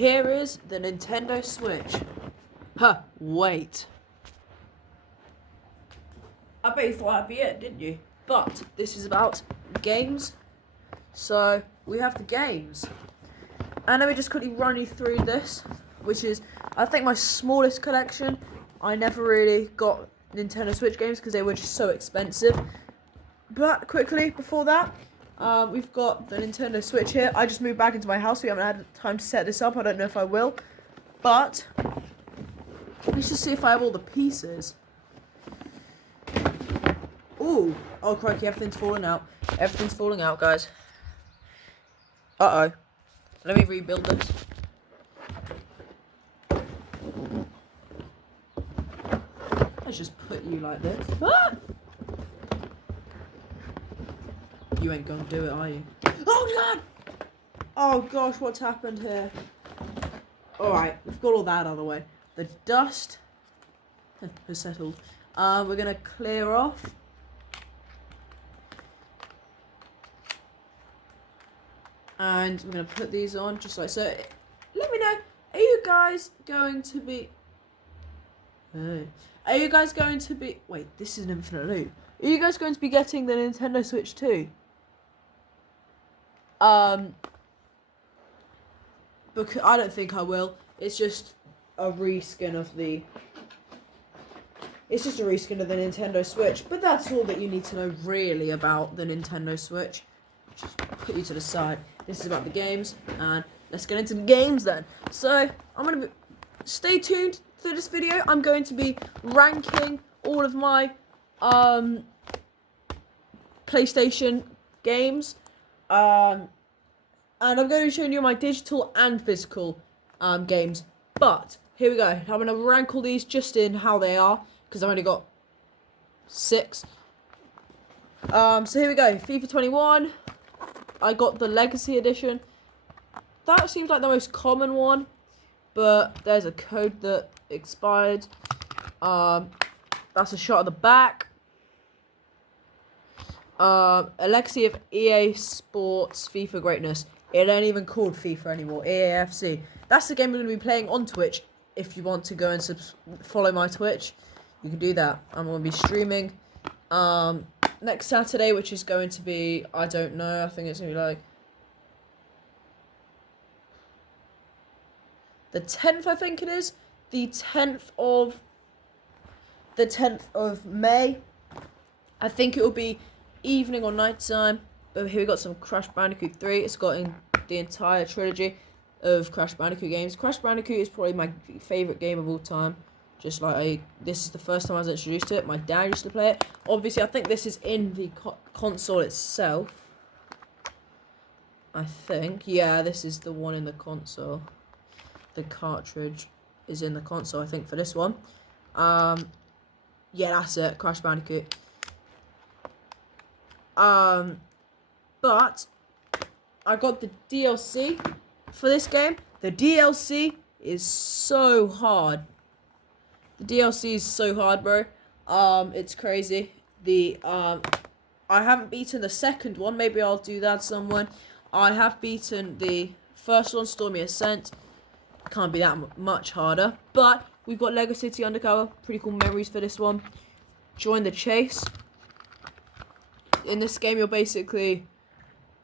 here is the Nintendo Switch. Huh, wait. I bet you thought that'd be it, didn't you? But this is about games. So we have the games. And let me just quickly run you through this, which is, I think, my smallest collection. I never really got Nintendo Switch games because they were just so expensive. But quickly, before that, we've got the Nintendo Switch here. I just moved back into my house. We haven't had time to set this up. I don't know if I will. But let's just see if I have all the pieces. Ooh. Oh, crikey, everything's falling out. Everything's falling out, guys. Uh-oh. Let me rebuild this. Let's just put you like this. Ah! You ain't gonna do it, are you? Oh, God! Oh, gosh, what's happened here? Alright, we've got all that out of the way. The dust has settled. We're gonna clear off. And we're going to put these on just like so. Let me know, are you guys going to be... Are you guys going to be... Wait, this is an infinite loop. Are you guys going to be getting the Nintendo Switch too? Because I don't think I will. It's just a reskin of the... It's just a reskin of the Nintendo Switch. But that's all that you need to know really about the Nintendo Switch. Just put you to the side. This is about the games, and let's get into the games then. So, I'm going to be... Stay tuned for this video. I'm going to be ranking all of my PlayStation games. And I'm going to be showing you my digital and physical games. But, here we go. I'm going to rank all these just in how they are, because I've only got 6. So here we go. FIFA 21. I got the Legacy Edition. That seems like the most common one, but there's a code that expired. That's a shot at the back. A legacy of EA Sports FIFA Greatness. It ain't even called FIFA anymore. EAFC. That's the game we're going to be playing on Twitch. If you want to go and follow my Twitch, you can do that. I'm going to be streaming next Saturday, which is going to be, I don't know, I think it's going to be like the 10th, I think it is. The 10th of May. I think it will be evening or night time. But here we got some Crash Bandicoot 3. It's got in the entire trilogy of Crash Bandicoot games. Crash Bandicoot is probably my favourite game of all time. Just like, this is the first time I was introduced to it. My dad used to play it. Obviously, I think this is in the console itself. I think. Yeah, this is the one in the console. The cartridge is in the console, I think, for this one. Yeah, that's it. Crash Bandicoot. But I got the DLC for this game. The DLC is so hard. The DLC is so hard, bro. It's crazy. I haven't beaten the second one. Maybe I'll do that someone. I have beaten the first one, Stormy Ascent. Can't be that much harder. But we've got Lego City Undercover. Pretty cool memories for this one. Join the chase. In this game, you're basically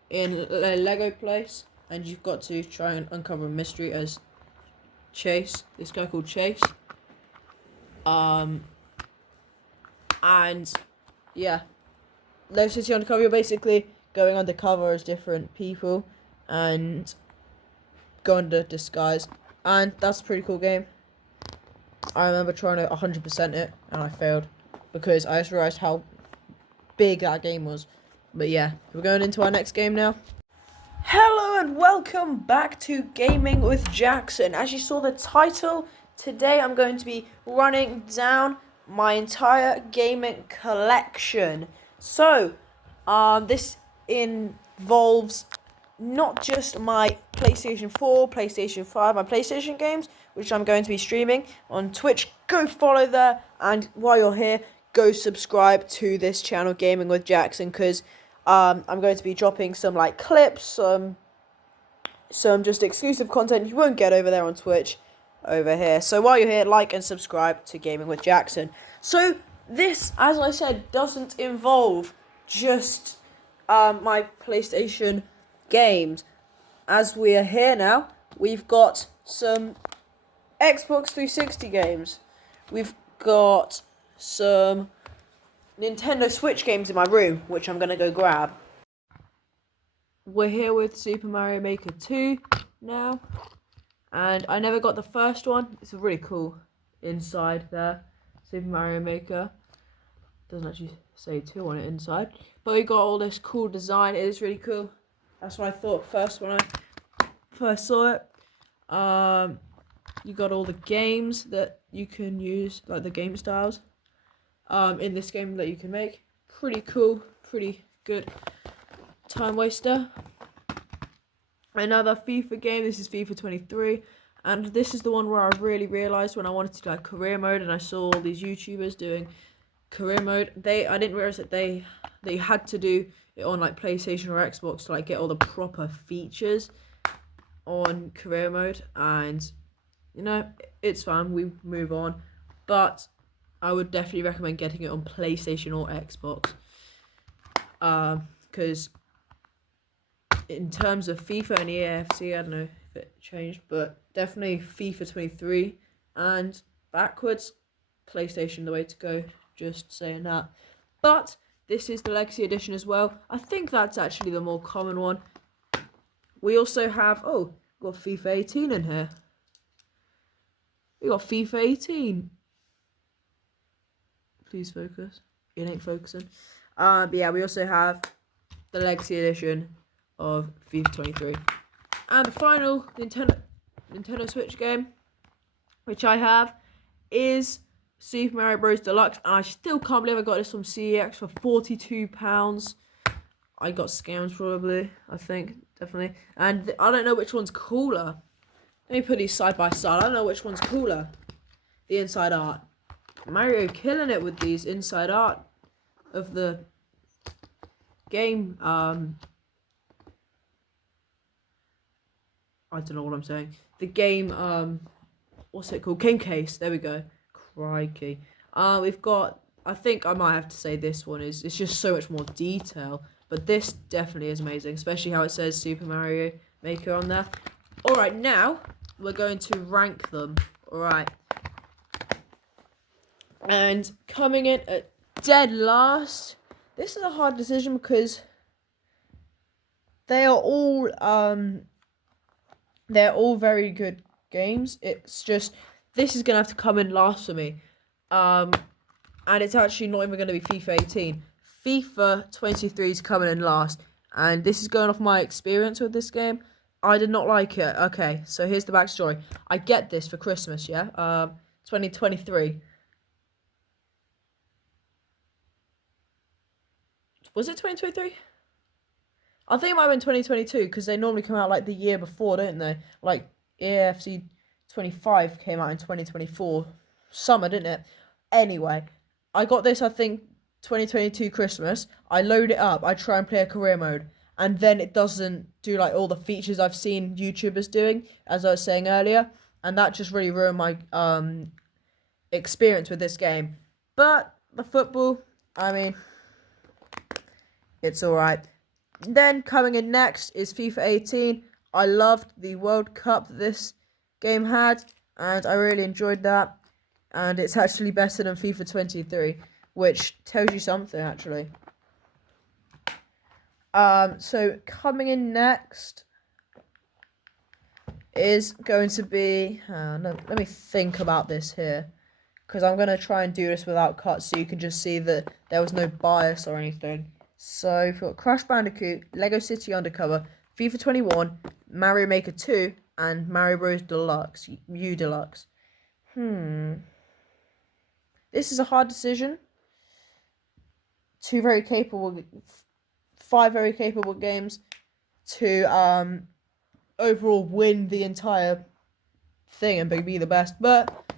in a Lego place, and you've got to try and uncover a mystery as Chase. This guy called Chase. And yeah, Lego City Undercover, you're basically going undercover as different people and go under disguise, and that's a pretty cool game. I remember trying to 100% it, and I failed because I just realized how big that game was. But yeah, we're going into our next game now. Hello and welcome back to Gaming with Jackson. As you saw the title, today I'm going to be running down my entire gaming collection. So, this involves not just my PlayStation 4, PlayStation 5, my PlayStation games, which I'm going to be streaming on Twitch. Go follow there, and while you're here, go subscribe to this channel, Gaming with Jackson, because I'm going to be dropping some like clips, some some just exclusive content you won't get over there on Twitch over here. So while you're here, like and subscribe to Gaming with Jackson. So this, as I said, doesn't involve just my PlayStation games. As we are here now, we've got some Xbox 360 games. We've got some Nintendo Switch games in my room, which I'm going to go grab. We're here with Super Mario Maker 2 now. And I never got the first one. It's a really cool inside there. Super Mario Maker. Doesn't actually say 2 on it inside. But we got all this cool design. It is really cool. That's what I thought first when I first saw it. You got all the games that you can use, like the game styles, in this game that you can make. Pretty cool, pretty good time waster. Another FIFA game. This is FIFA 23, and this is the one where I really realized when I wanted to do like career mode, and I saw all these YouTubers doing career mode. I didn't realize that they had to do it on like PlayStation or Xbox to like get all the proper features on career mode, and you know, it's fine, we move on, but I would definitely recommend getting it on PlayStation or Xbox, because in terms of FIFA and EAFC, I don't know if it changed, but definitely FIFA 23 and backwards, PlayStation the way to go, just saying that. But this is the Legacy Edition as well. I think that's actually the more common one. We also have, got FIFA 18 in here. We got FIFA 18. Please focus. It ain't focusing. But yeah, we also have the Legacy Edition of FIFA 23. And the final Nintendo Switch game, which I have, is Super Mario Bros. Deluxe. And I still can't believe I got this from CEX for £42. I got scams probably, I think, definitely. And I don't know which one's cooler. Let me put these side by side. I don't know which one's cooler. The inside art. Mario killing it with these inside art of the game. I don't know what I'm saying. The game, what's it called? King Case. There we go. Crikey. We've got, I think I might have to say this one it's just so much more detail. But this definitely is amazing, especially how it says Super Mario Maker on there. Alright, now we're going to rank them. Alright. And coming in at dead last, this is a hard decision because they are all they're all very good games. It's just this is gonna have to come in last for me. And it's actually not even gonna be FIFA 18. FIFA 23 is coming in last, and this is going off my experience with this game. I did not like it. Okay, so here's the backstory. I get this for Christmas, yeah? 2023. Was it 2023? I think it might have been 2022, because they normally come out like the year before, don't they? Like, AFC 25 came out in 2024. Summer, didn't it? Anyway, I got this, I think, 2022 Christmas. I load it up, I try and play a career mode, and then it doesn't do like all the features I've seen YouTubers doing, as I was saying earlier, and that just really ruined my experience with this game. But the football, I mean, it's alright. Then coming in next is FIFA 18. I loved the World Cup that this game had, and I really enjoyed that, and it's actually better than FIFA 23, which tells you something, actually. So coming in next is going to be, let me think about this here, because I'm going to try and do this without cuts so you can just see that there was no bias or anything. So we've got Crash Bandicoot, Lego City Undercover, FIFA 21, Mario Maker 2, and Mario Bros. Deluxe, U Deluxe. This is a hard decision. 5 very capable games to overall win the entire thing and be the best. But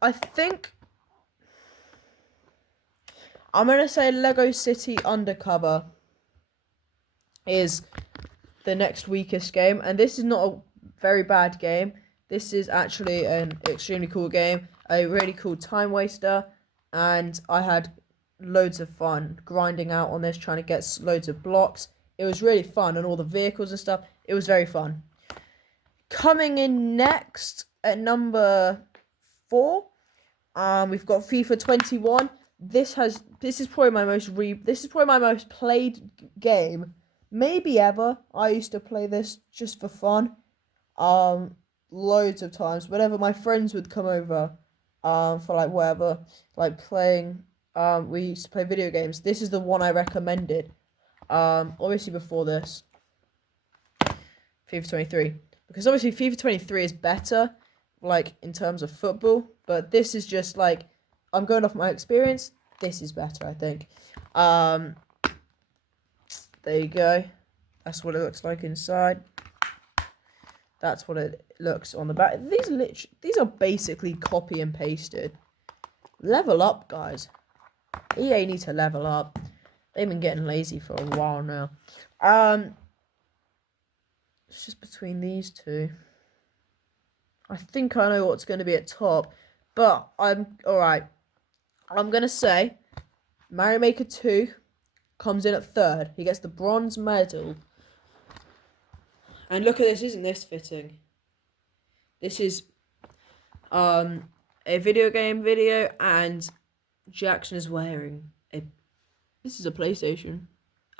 I think I'm going to say Lego City Undercover is the next weakest game, and this is not a very bad game. This is actually an extremely cool game, a really cool time waster, and I had loads of fun grinding out on this, trying to get loads of blocks. It was really fun, and all the vehicles and stuff. It was very fun. Coming in next at number 4, we've got FIFA 21. This is probably my most played game, maybe ever. I used to play this just for fun, loads of times. Whenever my friends would come over, for like whatever, like playing. We used to play video games. This is the one I recommended. Obviously before this, FIFA 23, because obviously FIFA 23 is better, like in terms of football. But this is just like, I'm going off my experience. This is better, I think. There you go. That's what it looks like inside. That's what it looks on the back. These are basically copy and pasted. Level up, guys. EA need to level up. They've been getting lazy for a while now. It's just between these two. I think I know what's going to be at top, but alright. I'm going to say Mario Maker 2 comes in at 3rd. He gets the bronze medal. And look at this, isn't this fitting? This is a video game video, and Jackson is wearing this is a PlayStation.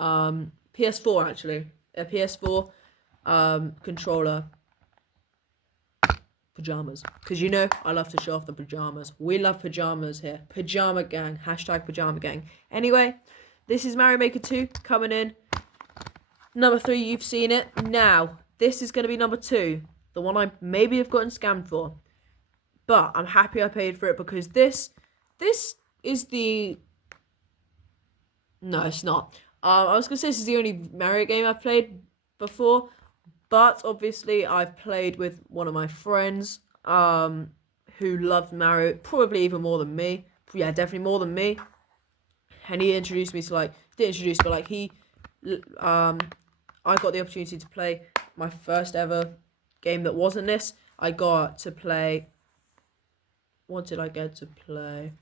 PS4 actually. A PS4 controller. Pajamas. Because you know I love to show off the pajamas. We love pajamas here. Pajama gang. Hashtag pajama gang. Anyway, this is Mario Maker 2 coming in. Number 3, you've seen it. Now, this is going to be number 2. The one I maybe have gotten scammed for. But I'm happy I paid for it, because this is the... No, it's not. I was going to say this is the only Mario game I've played before. But obviously I've played with one of my friends who loved Mario probably even more than me. Yeah, definitely more than me. And he introduced me to I got the opportunity to play my first ever game that wasn't this. I got to play... What did I get to play?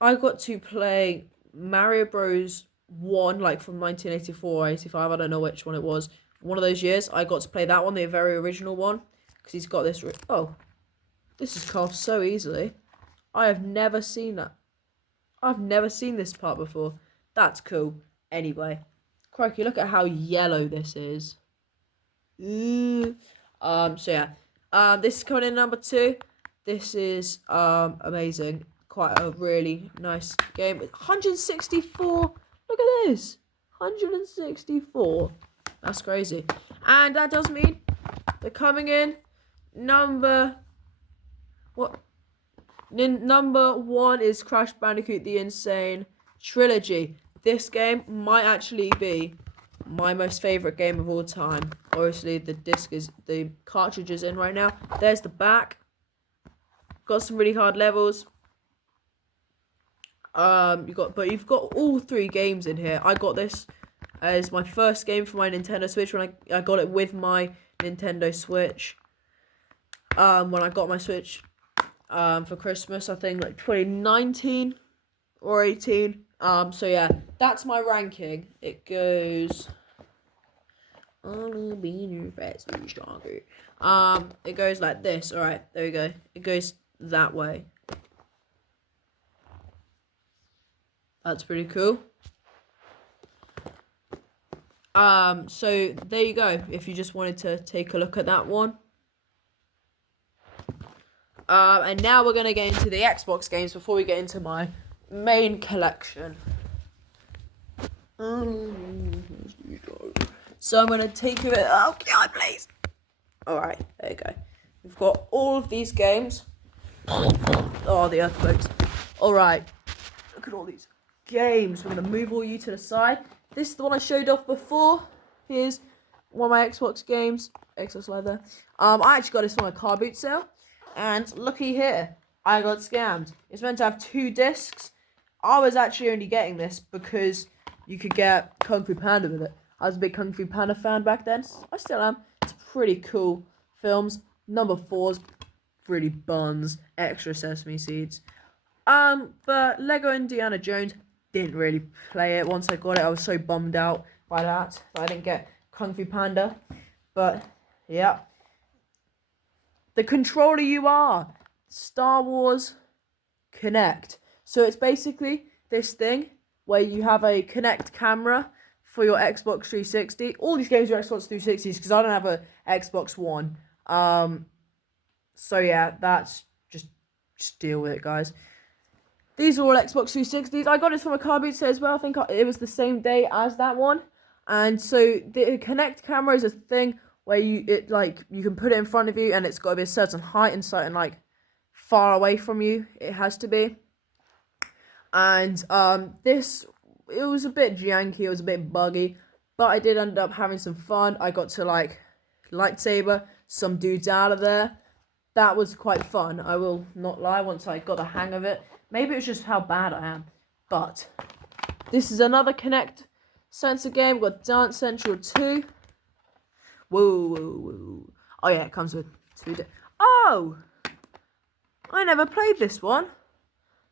I got to play Mario Bros. 1, like from 1984 or 85, I don't know which one it was. One of those years, I got to play that one, the very original one. Because he's got this... Oh, this is cut off so easily. I have never seen that. I've never seen this part before. That's cool. Anyway. Crikey, look at how yellow this is. Ooh. So yeah. This is coming in number 2. This is amazing. Quite a really nice game. 164. Look at this. 164. That's crazy. And that does mean they're coming in number... What? Number 1 is Crash Bandicoot The Insane Trilogy. This game might actually be my most favourite game of all time. Obviously, the cartridge is in right now. There's the back. Got some really hard levels. You've got all 3 games in here. I got this as my first game for my Nintendo Switch when I got it with my Nintendo Switch. When I got my Switch for Christmas, I think like 2019 or 18. So yeah, that's my ranking. It goes faster, stronger. It goes like this. All right, there we go. It goes that way. That's pretty cool. So there you go. If you just wanted to take a look at that one. And now we're going to get into the Xbox games before we get into my main collection. So I'm going to take you... Oh, God, please. Alright, there you go. We've got all of these games. Oh, the earthquakes. Alright. Look at all these games. We're going to move all you to the side. This is the one I showed off before. Here's one of my Xbox games. Xbox Live there. I actually got this on a car boot sale. And looky here. I got scammed. It's meant to have 2 discs. I was actually only getting this because you could get Kung Fu Panda with it. I was a big Kung Fu Panda fan back then. I still am. It's pretty cool films. Number 4's really buns. Extra sesame seeds. But Lego Indiana Jones, didn't really play it. Once I got it, I was so bummed out by that I didn't get Kung Fu Panda. But yeah, the controller you are Star Wars Kinect. So it's basically this thing where you have a Kinect camera for your Xbox 360. All these games are Xbox 360s because I don't have a Xbox One. So yeah, that's just deal with it, guys. These are all Xbox 360s. I got this from a car boot set as well. I think it was the same day as that one. And so the Kinect camera is a thing where you can put it in front of you and it's got to be a certain height and certain like far away from you. It has to be. And it was a bit janky. It was a bit buggy, but I did end up having some fun. I got to like lightsaber some dudes out of there. That was quite fun. I will not lie. Once I got the hang of it. Maybe it's just how bad I am. But this is another Kinect sensor game. We've got Dance Central 2. Whoa. Oh yeah, it comes with 2. Oh! I never played this one.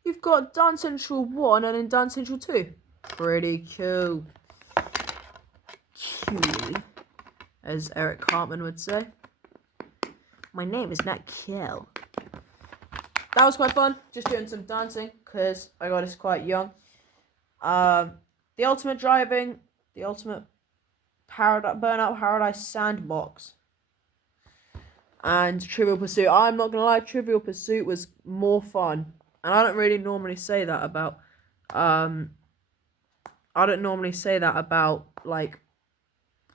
You've got Dance Central 1 and then Dance Central 2. Pretty cool. Cool. As Eric Cartman would say. My name is not Kill. That was quite fun, just doing some dancing, because I got this quite young. The Ultimate Driving, the Ultimate Burnout Paradise Sandbox, and Trivial Pursuit. I'm not going to lie, Trivial Pursuit was more fun. And I don't really normally say that about, like,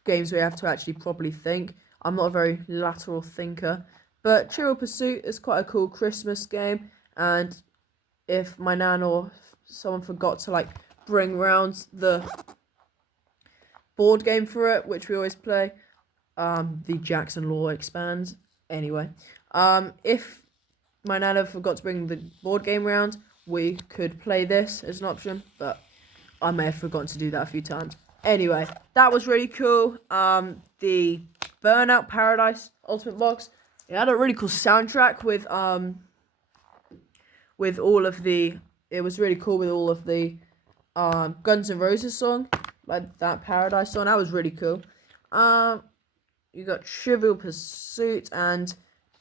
games where you have to actually properly think. I'm not a very lateral thinker. But Trivial Pursuit is quite a cool Christmas game, and if my nan or someone forgot to like bring round the board game for it, which we always play, the Jackson Law expands. Anyway, if my nana forgot to bring the board game round, we could play this as an option, but I may have forgotten to do that a few times. Anyway, that was really cool. The Burnout Paradise Ultimate Box, it had a really cool soundtrack with all of the, it was really cool with all of the Guns N' Roses song, like that Paradise song. That was really cool. You got Trivial Pursuit and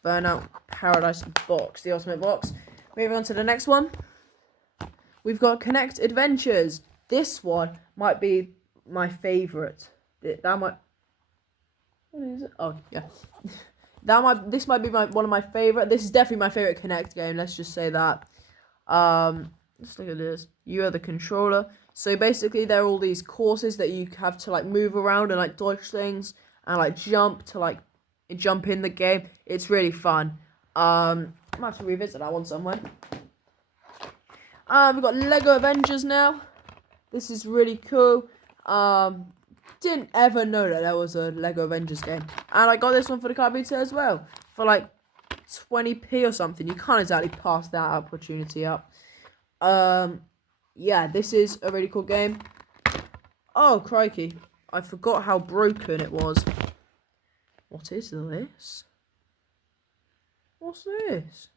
Burnout Paradise Box, the Ultimate Box. Moving on to the next one. We've got Kinect Adventures. This one might be my favourite. What is it? Oh, yeah. This might be one of my favourite. This is definitely my favourite Kinect game, let's just say that. Let's look at this. You are the controller. So basically there are all these courses that you have to like move around and like dodge things and like jump in the game. It's really fun. I might have to revisit that one somewhere. We've got Lego Avengers now. This is really cool. Didn't ever know that there was a Lego Avengers game. And I got this one for the car beta as well. For like 20p or something. You can't exactly pass that opportunity up. Yeah, this is a really cool game. Oh, crikey. I forgot how broken it was. What is this? What's this?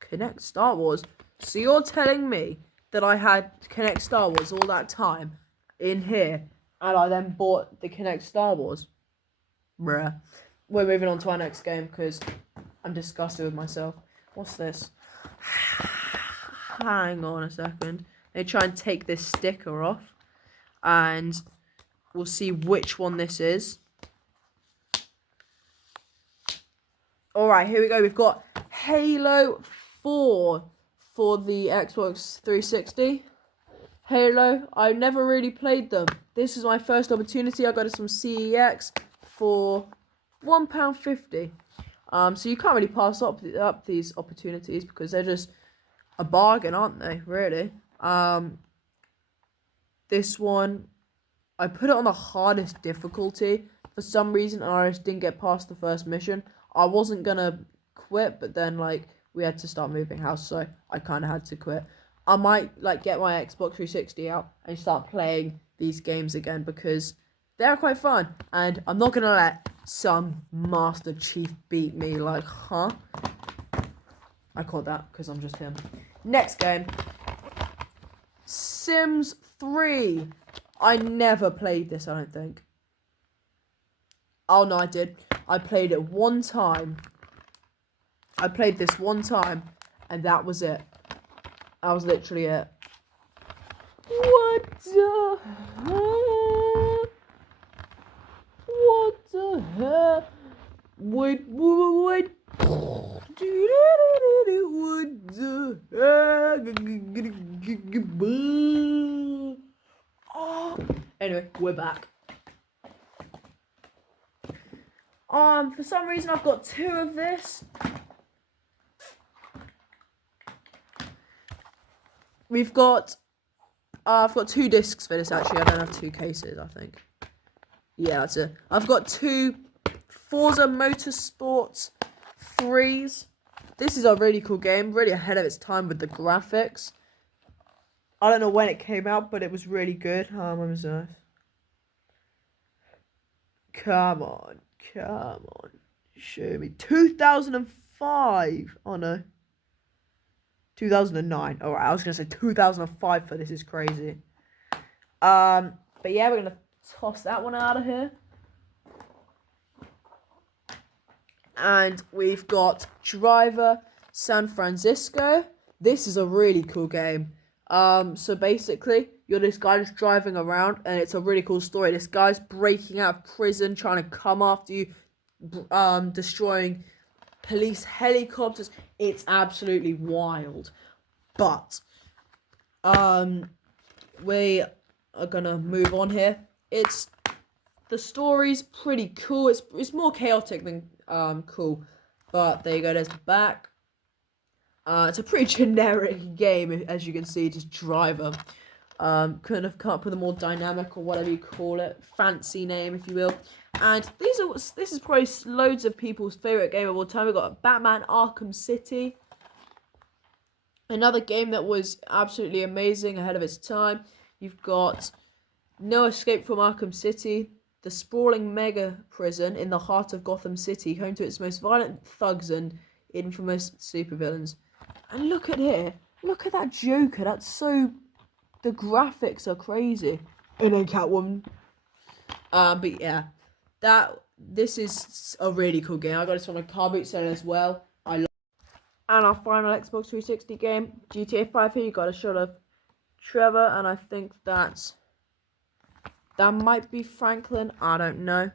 Kinect Star Wars. So you're telling me that I had Kinect Star Wars all that time in here, and I then bought the Kinect Star Wars? Bruh. We're moving on to our next game because I'm disgusted with myself. What's this? Hang on a second. Let me try and take this sticker off, and we'll see which one this is. Alright, here we go. We've got Halo 4 for the Xbox 360. Halo, I never really played them. This is my first opportunity. I got it from CEX for £1.50. So you can't really pass up these opportunities because they're just a bargain, aren't they? Really. This one, I put it on the hardest difficulty for some reason, and I just didn't get past the first mission. I wasn't gonna quit, but then like we had to start moving house, so I kind of had to quit. I might like get my Xbox 360 out and start playing these games again because they're quite fun. And I'm not going to let some Master Chief beat me. Like, huh? I called that because I'm just him. Next game. Sims 3. I never played this, I don't think. Oh, no, I did. I played it one time. I played this one time, and that was it. That was literally it. What the hell? What the hell? Wait. What the hell? Oh. Anyway, we're back. For some reason I've got 2 of this. I've got 2 discs for this actually. I don't have 2 cases, I think. Yeah, that's it. I've got 2 Forza Motorsports 3s. This is a really cool game, really ahead of its time with the graphics. I don't know when it came out, but it was really good. When was this? Come on. Show me. 2005. Oh no. 2009. Alright, I was gonna say 2005 for this is crazy. But yeah, we're gonna toss that one out of here. And we've got Driver San Francisco. This is a really cool game. So basically, you're this guy just driving around, and it's a really cool story. This guy's breaking out of prison, trying to come after you, destroying police helicopters. It's absolutely wild. But, we are gonna move on here. The story's pretty cool. It's more chaotic than cool. But there you go, there's the back. It's a pretty generic game, as you can see, just Driver. Couldn't have come up with a more dynamic or whatever you call it, fancy name, if you will. And this is probably loads of people's favorite game of all time. We've got Batman Arkham City. Another game that was absolutely amazing, ahead of its time. You've got No Escape from Arkham City, the sprawling mega prison in the heart of Gotham City, home to its most violent thugs and infamous supervillains. And look at here. Look at that Joker. That's so... The graphics are crazy. And then Catwoman. But yeah. This is a really cool game. I got this from a car boot sale as well. And our final Xbox 360 game, GTA 5 here. You got a shot of Trevor. And I think that might be Franklin. I don't know.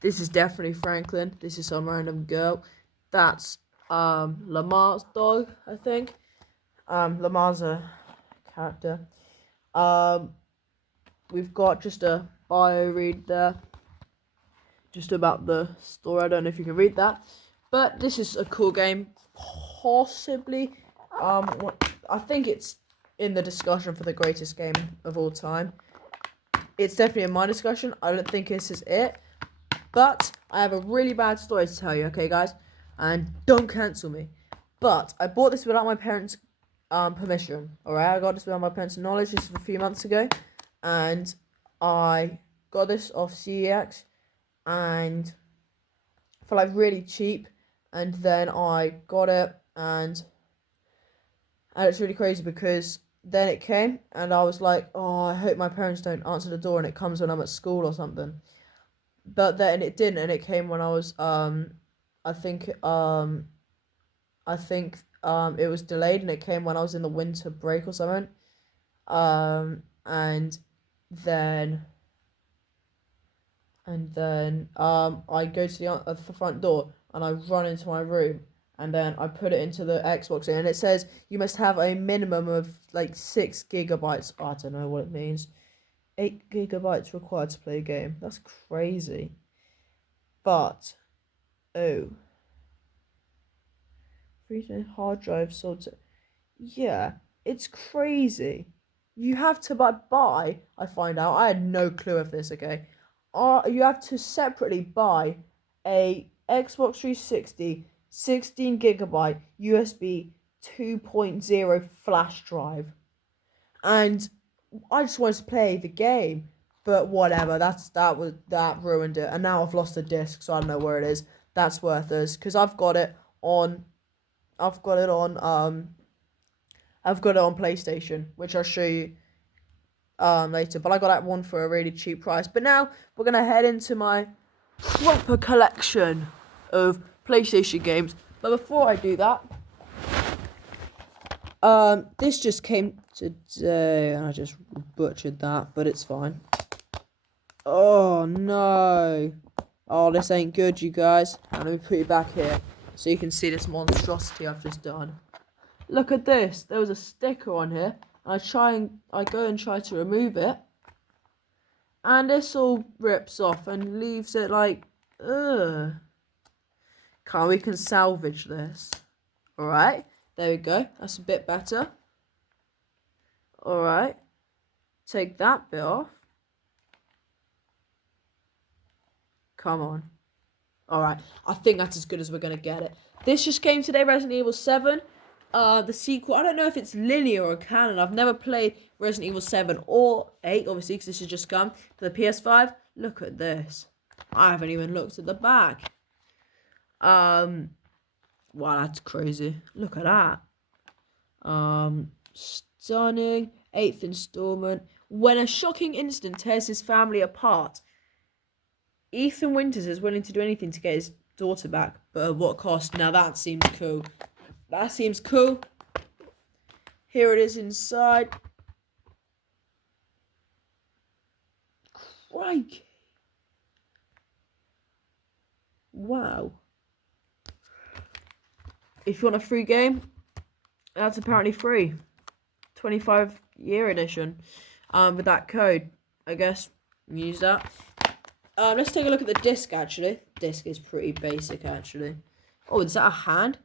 This is definitely Franklin. This is some random girl. That's Lamar's dog, I think. Lamar's a character. We've got just a bio read there. Just about the story. I don't know if you can read that. But this is a cool game. Possibly. I think it's in the discussion for the greatest game of all time. It's definitely in my discussion. I don't think this is it. But I have a really bad story to tell you, okay, guys? And don't cancel me. But I bought this without my parents' permission. Alright, I got this without my parents' knowledge. This was a few months ago. And I got this off CEX. And for like really cheap. And then I got it. And it's really crazy because then it came. And I was like, oh, I hope my parents don't answer the door. And it comes when I'm at school or something. But then it didn't. And it came when I was... I think it was delayed and it came when I was in the winter break or something. And then I go to the front door and I run into my room and then I put it into the Xbox and it says you must have a minimum of like 6 gigabytes. Oh, I don't know what it means. 8 gigabytes required to play a game. That's crazy. But oh. Free hard drive sold to... Yeah, it's crazy. You have to buy, I find out, I had no clue of this, okay? You have to separately buy a Xbox 360 16 gigabyte USB 2.0 flash drive. And I just wanted to play the game. But whatever, that ruined it. And now I've lost the disc, so I don't know where it is. That's worthless because I've got it on PlayStation, which I'll show you later. But I got that one for a really cheap price. But now we're gonna head into my proper collection of PlayStation games. But before I do that, this just came today, and I just butchered that, but it's fine. Oh no! Oh, this ain't good, you guys. Let me put it back here so you can see this monstrosity I've just done. Look at this. There was a sticker on here. I go and try to remove it, and this all rips off and leaves it like, ugh. We can salvage this. Alright, there we go. That's a bit better. Alright, take that bit off. Come on. Alright, I think that's as good as we're going to get it. This just came today, Resident Evil 7. The sequel, I don't know if it's linear or canon. I've never played Resident Evil 7 or 8, obviously, because this has just come for the PS5. Look at this. I haven't even looked at the back. Wow, that's crazy. Look at that. Stunning. 8th installment. When a shocking incident tears his family apart, Ethan Winters is willing to do anything to get his daughter back, but at what cost? Now that seems cool. That seems cool. Here it is inside. Crikey. Wow. If you want a free game, that's apparently free. 25-year edition. With that code, I guess. Use that. Let's take a look at the disc, actually. Disc is pretty basic, actually. Oh, is that a hand?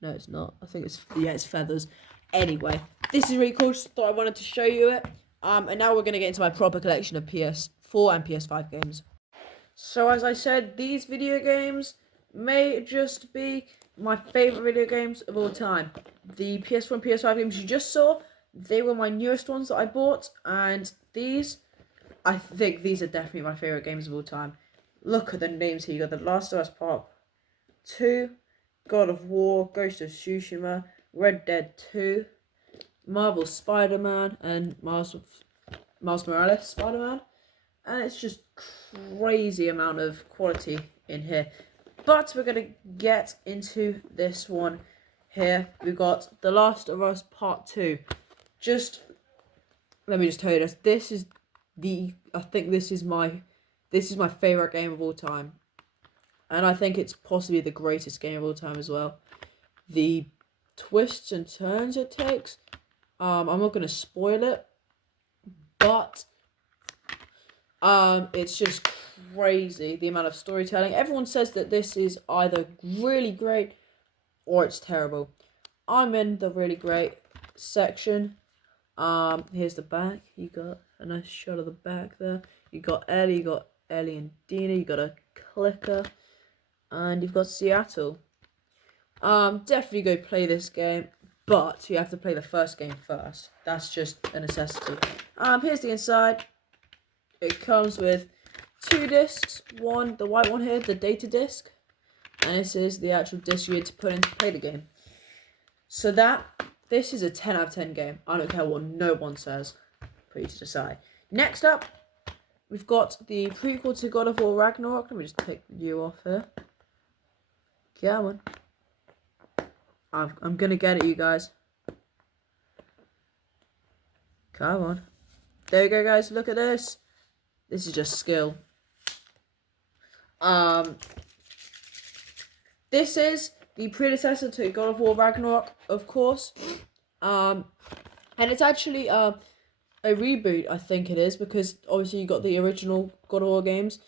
No, it's not. I think it's, yeah, it's feathers. Anyway, this is really cool. Just thought I wanted to show you it. And now we're going to get into my proper collection of PS4 and PS5 games. So, as I said, these video games may just be my favourite video games of all time. The PS4 and PS5 games you just saw, they were my newest ones that I bought. And these, I think these are definitely my favourite games of all time. Look at the names here. You got The Last of Us Part 2, God of War, Ghost of Tsushima, Red Dead 2, Marvel Spider-Man, and Miles Morales Spider-Man. And it's just crazy amount of quality in here. But we're going to get into this one here. We've got The Last of Us Part 2. Let me just tell you this. I think this is my favourite game of all time. And I think it's possibly the greatest game of all time as well. The twists and turns it takes. I'm not going to spoil it. But it's just crazy, the amount of storytelling. Everyone says that this is either really great or it's terrible. I'm in the really great section. Here's the back. You got a nice shot of the back there. You got Ellie and Dina. You got a clicker. And you've got Seattle. Definitely go play this game, but you have to play the first game first. That's just a necessity. Here's the inside. It comes with 2 discs. One, the white one here, the data disc, and this is the actual disc you need to put in to play the game. So this is a 10 out of 10 game. I don't care what no one says. For you to decide. Next up, we've got the prequel to God of War Ragnarok. Let me just take you off here. Come on. I'm gonna get it, you guys. Come on. There you go, guys. Look at this. This is just skill. This is the predecessor to God of War Ragnarok, of course. And it's actually a reboot, I think it is, because obviously you got the original God of War games,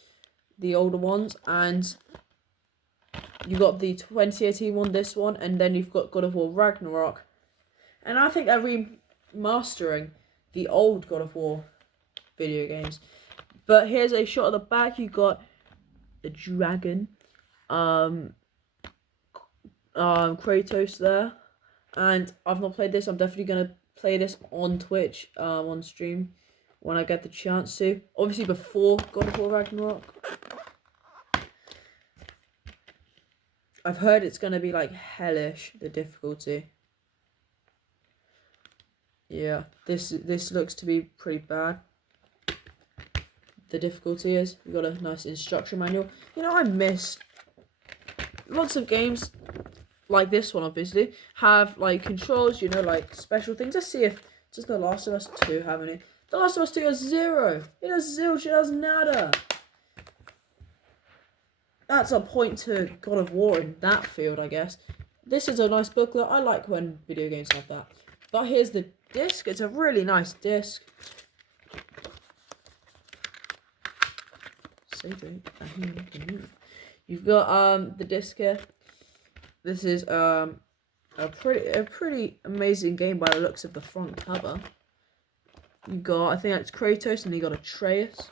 the older ones, and you got the 2018 one, this one, and then you've got God of War Ragnarok. And I think they're remastering the old God of War video games. But here's a shot of the back. You got the dragon, Kratos there, and I've not played this. I'm definitely gonna play this on Twitch, on stream, when I get the chance to. Obviously before God of War Ragnarok. I've heard it's gonna be like hellish, the difficulty. Yeah, this looks to be pretty bad. The difficulty is. We've got a nice instruction manual. You know, I miss lots of games like this one, obviously, have like controls, you know, like special things. Let's see if does The Last of Us 2 have any. The Last of Us 2 has 0. It has zilch, it has nada. That's a point to God of War in that field, I guess. This is a nice booklet. I like when video games have that. But here's the disc. It's a really nice disc. You've got the disc here. This is a pretty amazing game by the looks of the front cover. You got, I think that's Kratos, and you got Atreus.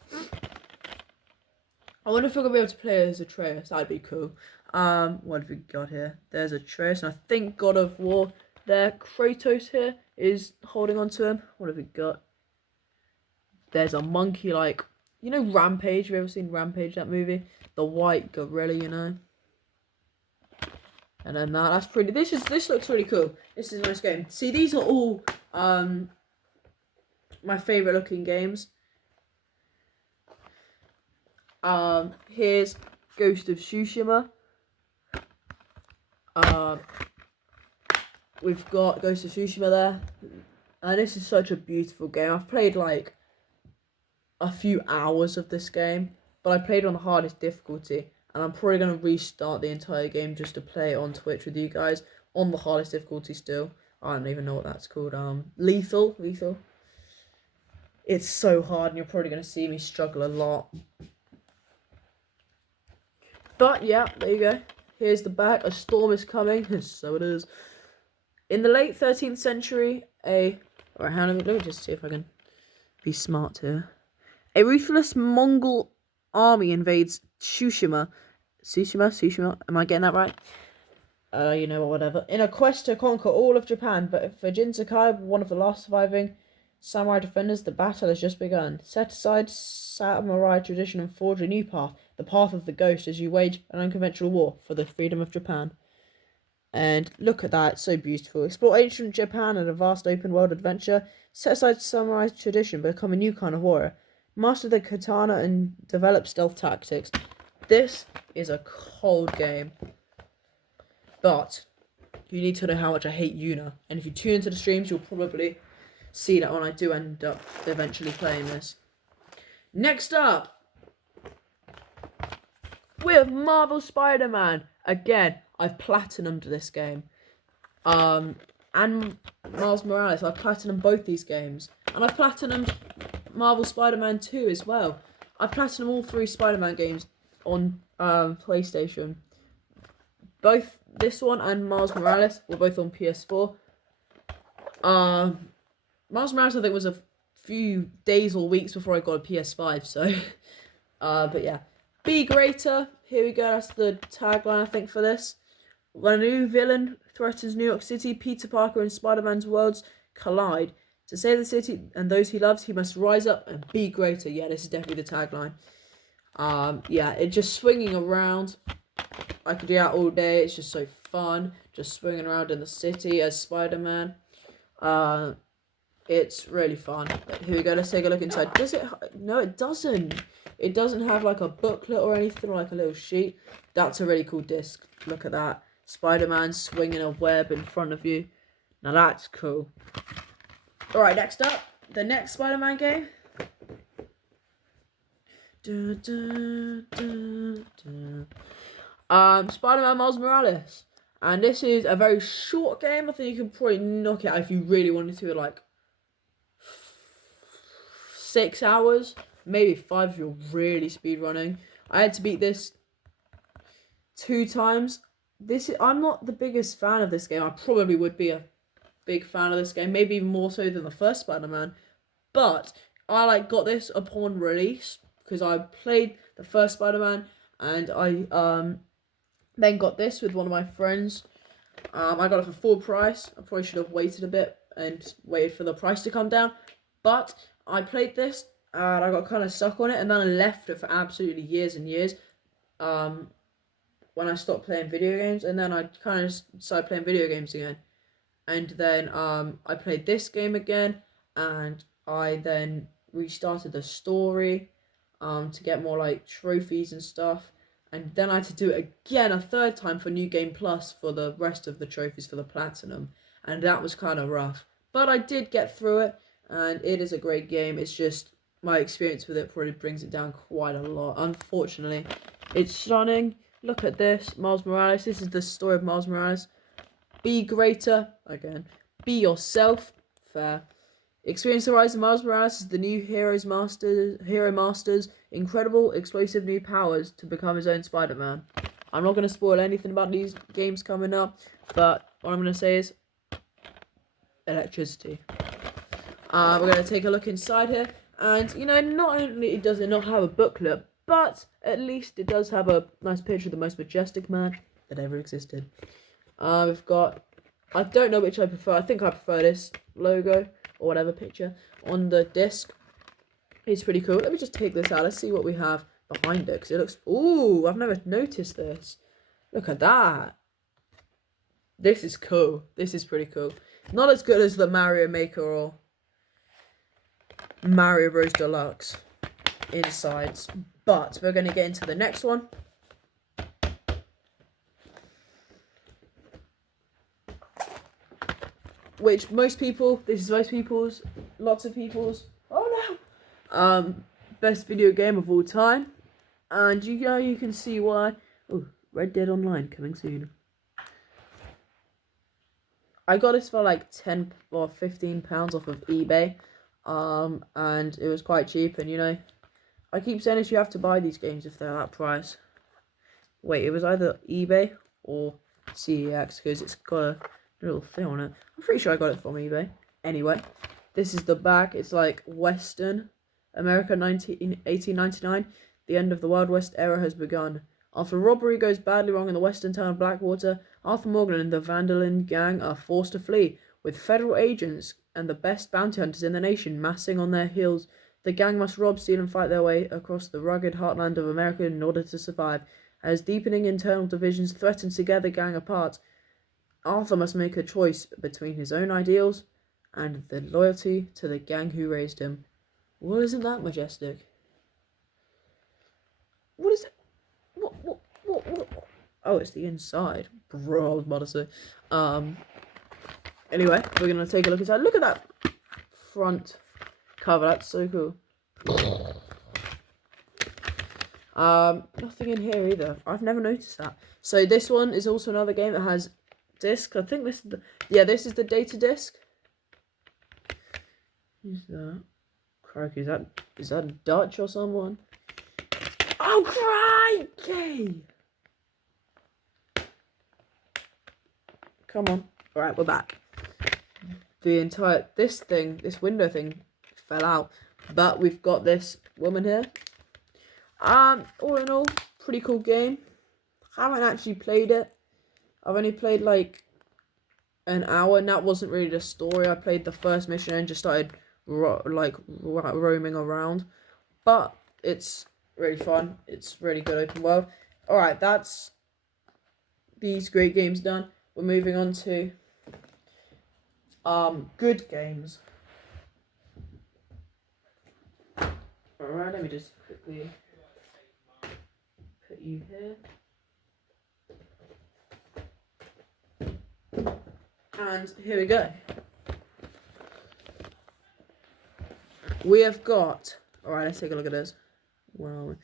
I wonder if we're gonna be able to play as Atreus. That'd be cool. What have we got here? There's Atreus, and I think God of War there. Kratos here is holding on to him. What have we got? There's a monkey, like, you know, Rampage. Have you ever seen Rampage, that movie? The white gorilla, you know. And then that's pretty. This looks really cool. This is a nice game. See, these are all my favorite looking games. Here's Ghost of Tsushima. We've got Ghost of Tsushima there, and this is such a beautiful game. I've played like a few hours of this game, but I played on the hardest difficulty, and I'm probably going to restart the entire game just to play it on Twitch with you guys on the hardest difficulty still. I don't even know what that's called. Lethal. It's so hard, and you're probably going to see me struggle a lot. But yeah, there you go. Here's the back. A storm is coming. So it is. In the late 13th century, let me just see if I can be smart here. A ruthless Mongol army invades Tsushima. Am I getting that right? You know, whatever. In a quest to conquer all of Japan, but for Jin Sakai, one of the last surviving samurai defenders, the battle has just begun. Set aside samurai tradition and forge a new path, the path of the ghost, as you wage an unconventional war for the freedom of Japan. And look at that, it's so beautiful. Explore ancient Japan and a vast open world adventure. Set aside samurai tradition, become a new kind of warrior. Master the katana and develop stealth tactics. This is a cold game. But you need to know how much I hate Yuna. And if you tune into the streams, you'll probably see that when I do end up eventually playing this. Next up, we have Marvel Spider-Man. Again, I've platinumed this game. And Miles Morales, I've platinumed both these games. And I've platinumed Marvel Spider-Man 2 as well. I've platinumed all 3 Spider-Man games on PlayStation. Both this one and Miles Morales were both on PS4. Miles Morales, I think, was a few days or weeks before I got a PS5, so... but yeah. Be greater. Here we go, that's the tagline, I think, for this. When a new villain threatens New York City, Peter Parker and Spider-Man's worlds collide. To save the city and those he loves, he must rise up and be greater. Yeah, this is definitely the tagline. Yeah, it's just swinging around. I could do that all day. It's just so fun. Just swinging around in the city as Spider-Man. It's really fun. Here we go, let's take a look inside. Does it? No, it doesn't. It doesn't have like a booklet or anything, or like a little sheet. That's a really cool disc. Look at that. Spider-Man swinging a web in front of you. Now that's cool. Alright, next up, the next Spider-Man game. Spider-Man Miles Morales. And this is a very short game. I think you can probably knock it out if you really wanted to, like 6 hours. Maybe 5 if you're really speed running. I had to beat this 2 times. I'm not the biggest fan of this game. I probably would be a big fan of this game, maybe even more so than the first Spider-Man. But I got this upon release because I played the first Spider-Man, and I then got this with one of my friends. I got it for full price. I probably should have waited a bit and waited for the price to come down. But I played this and I got kind of stuck on it, and then I left it for absolutely years and years. When I stopped playing video games, and then I kind of started playing video games again. And then I played this game again, and I then restarted the story to get more like trophies and stuff. And then I had to do it again a third time for New Game Plus for the rest of the trophies for the platinum. And that was kind of rough. But I did get through it, and it is a great game. It's just my experience with it probably brings it down quite a lot. Unfortunately, it's stunning. Look at this, Miles Morales. This is the story of Miles Morales. Be greater, again. Be yourself, fair. Experience the rise of Miles Morales as the new hero masters incredible, explosive new powers to become his own Spider-Man. I'm not going to spoil anything about these games coming up, but what I'm going to say is electricity. We're going to take a look inside here, and not only does it not have a booklet, but at least it does have a nice picture of the most majestic man that ever existed. We've got, I don't know which I prefer. I think I prefer this logo or whatever picture on the disc. It's pretty cool. Let me just take this out. Let's see what we have behind it, because it looks, ooh, I've never noticed this. Look at that. This is cool. This is pretty cool. Not as good as the Mario Maker or Mario Bros. Deluxe insides, but we're going to get into the next one. Which most people, this is most people's, lots of people's, oh no, best video game of all time. And you can see why. Oh, Red Dead Online coming soon. I got this for like 10 or 15 pounds off of eBay. And it was quite cheap, and I keep saying this, you have to buy these games if they're that price. Wait, it was either eBay or CEX, because it's got a little thing on it. I'm pretty sure I got it from eBay. Anyway, this is the back. It's like Western America 1899. The end of the Wild West era has begun. After a robbery goes badly wrong in the western town of Blackwater, Arthur Morgan and the Vandalin gang are forced to flee, with federal agents and the best bounty hunters in the nation massing on their heels. The gang must rob, steal, and fight their way across the rugged heartland of America in order to survive. As deepening internal divisions threaten to tear the gang apart, Arthur must make a choice between his own ideals and the loyalty to the gang who raised him. Well, isn't that majestic? What is it? What? Oh, it's the inside. Bro, I was about to say. Anyway, we're going to take a look inside. Look at that front cover. That's so cool. Nothing in here either. I've never noticed that. So this one is also another game that has disc. I think this is this is the data disc. Who's that? Crikey, is that Dutch or someone? Oh, crikey! Come on. Alright, we're back. This window thing fell out. But we've got this woman here. All in all, pretty cool game. Haven't actually played it. I've only played like an hour, and that wasn't really the story. I played the first mission and just started roaming around. But it's really fun. It's really good open world. Alright, that's these great games done. We're moving on to good games. Alright, let me just quickly put you here. And here we go. We have got, alright, let's take a look at this. Where are we?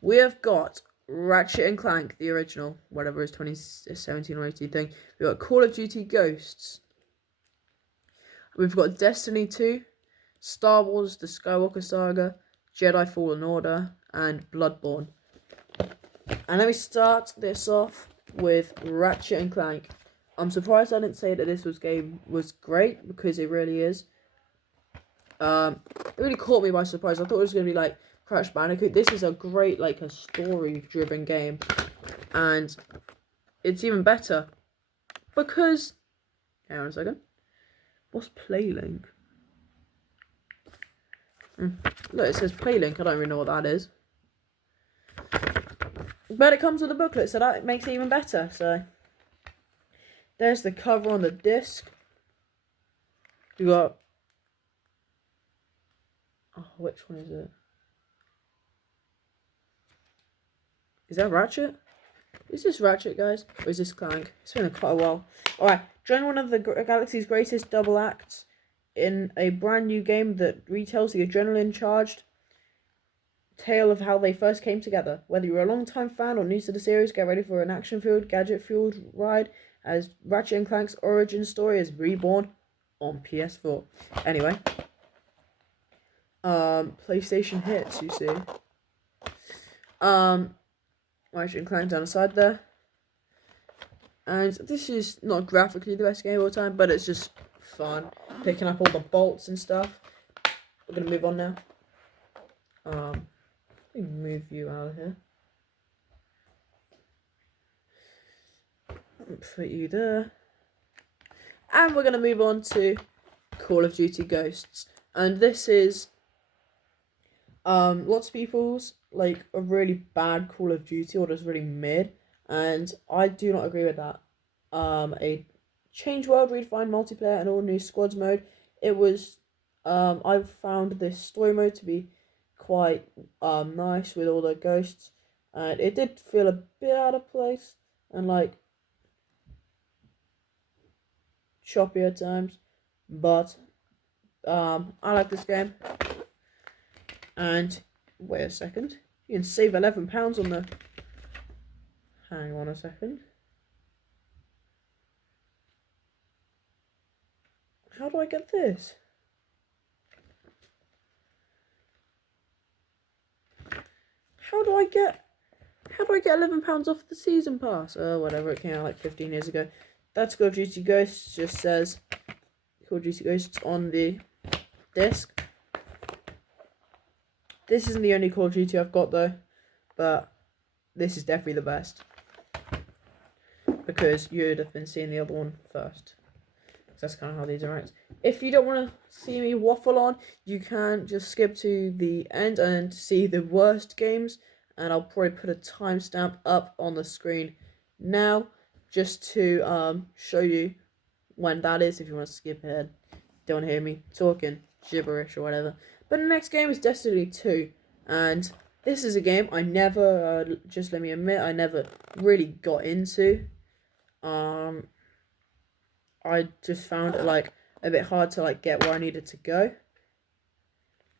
We have got Ratchet and Clank, the original, whatever it is, 2017 or 18 thing. We've got Call of Duty Ghosts. We've got Destiny 2, Star Wars, The Skywalker Saga, Jedi Fallen Order, and Bloodborne. And let me start this off with Ratchet and Clank. I'm surprised I didn't say that this game was great, because it really is. It really caught me by surprise. I thought it was going to be like Crash Bandicoot. This is a great, like, a story-driven game. And it's even better because, hang on a second. What's Playlink? Look, it says Playlink. I don't really know what that is. But it comes with a booklet, so that makes it even better. So there's the cover on the disc. You got... Oh, which one is it? Is that Ratchet? Is this Ratchet, guys? Or is this Clank? It's been quite a while. Alright, join one of the Galaxy's greatest double acts in a brand new game that retells the adrenaline-charged tale of how they first came together. Whether you're a long-time fan or new to the series, get ready for an action-filled, gadget-fueled ride as Ratchet and Clank's origin story is reborn on PS4. Anyway, PlayStation hits, you see. Ratchet and Clank down the side there. And this is not graphically the best game of all time, but it's just fun. Picking up all the bolts and stuff. We're going to move on now. Let me move you out of here. Put you there. And we're going to move on to Call of Duty Ghosts. And this is lots of people's like a really bad Call of Duty or just really mid, and I do not agree with that. A change world, redefined multiplayer, and all new squads mode. It was I've found this story mode to be quite nice with all the ghosts, and it did feel a bit out of place and like choppy at times, but I like this game. And wait a second, you can save £11 on the... Hang on a second. How do I get this? How do I get £11 off the season pass? Oh, whatever, it came out like 15 years ago. That's Call of Duty Ghosts, just says Call of Duty Ghosts on the disc. This isn't the only Call of Duty I've got though, but this is definitely the best. Because you'd have been seeing the other one first. That's kind of how these are ranked. If you don't want to see me waffle on, you can just skip to the end and see the worst games. And I'll probably put a timestamp up on the screen now, just to show you when that is, if you want to skip ahead. Don't hear me talking gibberish or whatever. But the next game is Destiny 2, and this is a game I never, just let me admit, I never really got into. I just found it like a bit hard to like get where I needed to go.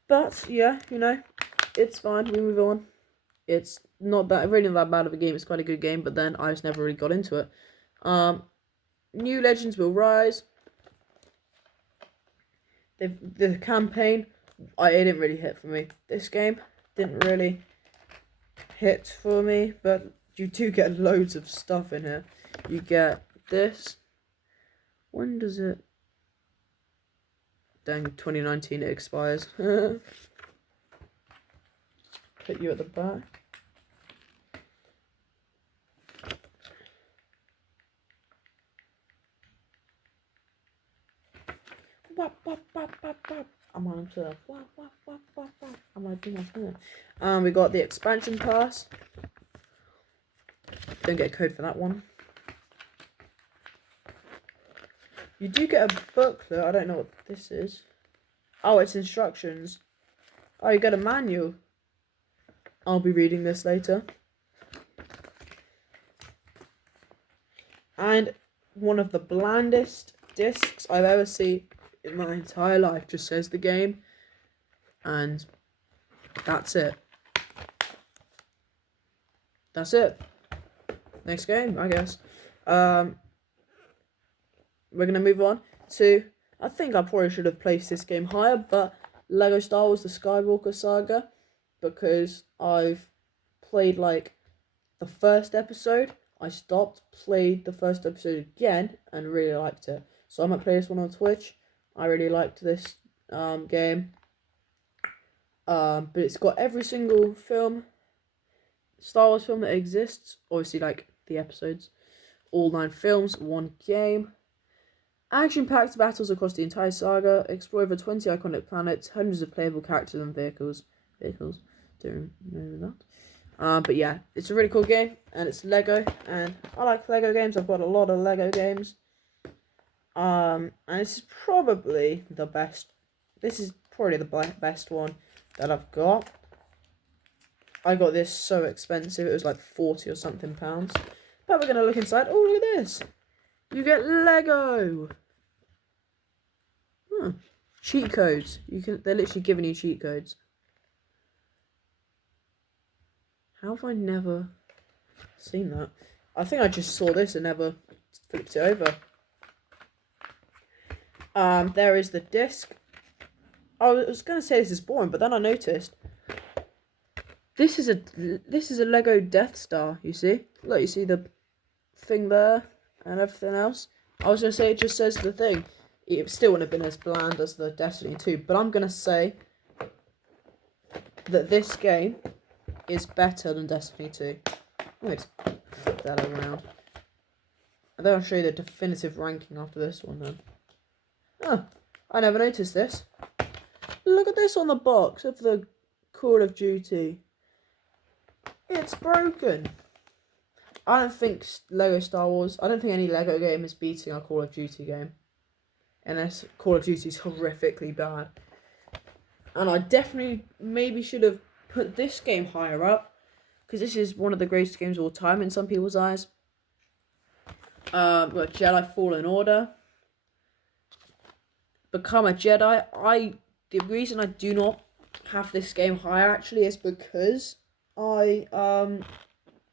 But yeah, you know, it's fine. We move on. It's not that really not that bad of a game. It's quite a good game, but then I just never really got into it. New Legends Will Rise. The campaign, it didn't really hit for me. This game didn't really hit for me, but you do get loads of stuff in here. You get this. When does it? Dang, 2019 it expires. Put you at the back. I'm on to I'm gonna do my thing. We got the expansion pass. Don't get a code for that one. You do get a booklet. I don't know what this is. Oh, it's instructions. Oh, you get a manual. I'll be reading this later. And one of the blandest discs I've ever seen in my entire life just says the game, and that's it. That's it. Next game, I guess. We're gonna move on to, I think I probably should have placed this game higher, but Lego Star Wars: The Skywalker Saga, because I've played like the first episode, I stopped, played the first episode again, and really liked it. So I might play this one on Twitch. I really liked this game. But it's got every single Star Wars film that exists. Obviously, like the episodes, all 9 films, one game, Action-packed battles across the entire saga, explore over 20 iconic planets, hundreds of playable characters and vehicles. Don't know that. But yeah, it's a really cool game, and it's Lego, and I like Lego games. I've got a lot of Lego games. And this is probably the best. This is probably the best one that I've got. I got this so expensive. It was like 40 or something pounds. But we're gonna look inside. Oh, look at this! You get Lego. Cheat codes. They're literally giving you cheat codes. How have I never seen that? I think I just saw this and never flipped it over. There is the disc. I was gonna say this is boring, but then I noticed this is a Lego Death Star. You see? Look, you see the thing there and everything else. I was gonna say it just says the thing. It still wouldn't have been as bland as the Destiny 2, but I'm gonna say that this game is better than Destiny 2. Let's flip that around. And then I'll show you the definitive ranking after this one then. Oh, I never noticed this. Look at this on the box of the Call of Duty. It's broken. I don't think Lego Star Wars, I don't think any Lego game is beating a Call of Duty game. Unless Call of Duty is horrifically bad. And I definitely maybe should have put this game higher up, because this is one of the greatest games of all time in some people's eyes. We've got Jedi Fallen Order. Become a Jedi. The reason I do not have this game higher actually is because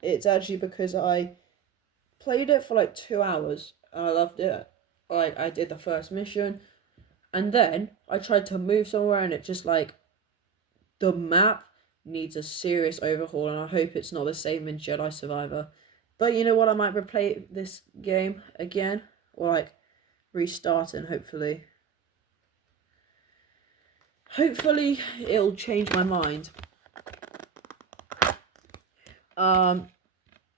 it's actually because I played it for like 2 hours and I loved it. Like, I did the first mission, and then I tried to move somewhere, and it just like, the map needs a serious overhaul, and I hope it's not the same in Jedi Survivor. But you know what, I might replay this game again, or like restart it, and hopefully it'll change my mind.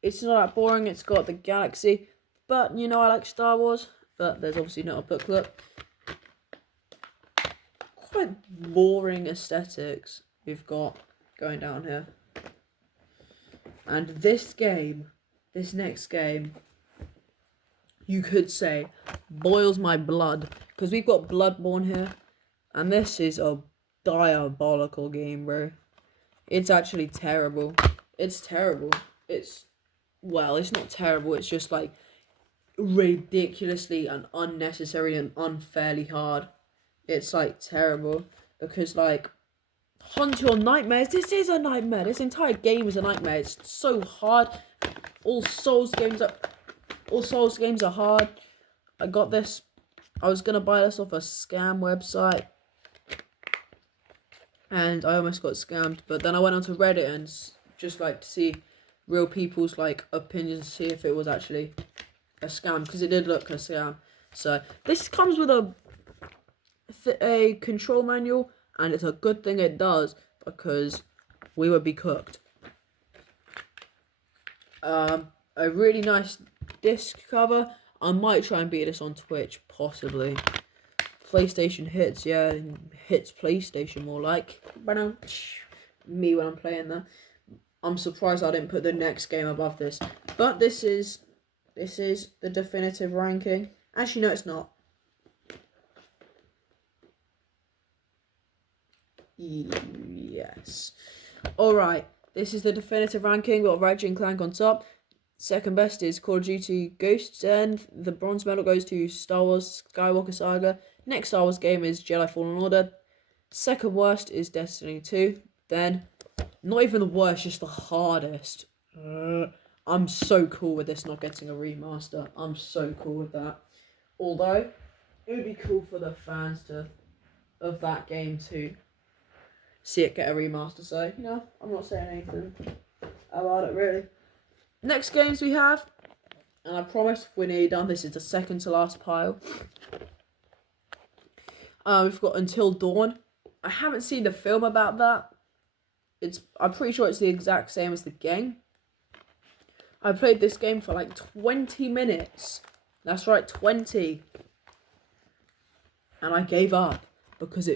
It's not that boring. It's got the galaxy, but you know I like Star Wars. But there's obviously not a booklet. Quite boring aesthetics we've got going down here. And this next game, you could say, boils my blood. Because we've got Bloodborne here. And this is a diabolical game, bro. It's actually terrible. It's terrible. It's not terrible. It's just like ridiculously and unnecessary and unfairly hard. It's like terrible because like Hunt Your Nightmares, this is a nightmare. This entire game is a nightmare. It's so hard. All Souls games are hard. I got this. I was gonna buy this off a scam website and I almost got scammed, but then I went onto Reddit and just like to see real people's like opinions, to see if it was actually a scam, because it did look a scam. So this comes with a control manual, and it's a good thing it does, because we would be cooked. A really nice disc cover. I might try and beat this on Twitch, possibly. PlayStation hits, yeah, hits PlayStation more like. Me when I'm playing that. I'm surprised I didn't put the next game above this, but this is the definitive ranking. Actually, no, it's not. Yes. Alright, this is the definitive ranking. We've got Ratchet & Clank on top. Second best is Call of Duty Ghosts, and the bronze medal goes to Star Wars Skywalker Saga. Next Star Wars game is Jedi Fallen Order. Second worst is Destiny 2. Then, not even the worst, just the hardest. I'm so cool with this not getting a remaster. I'm so cool with that. Although, it would be cool for the fans of that game to see it get a remaster. So, you know, I'm not saying anything about it, really. Next games we have, and I promise we're nearly done. This is the second to last pile. We've got Until Dawn. I haven't seen the film about that. I'm pretty sure it's the exact same as the game. I played this game for like 20 minutes. That's right, 20. and I gave up because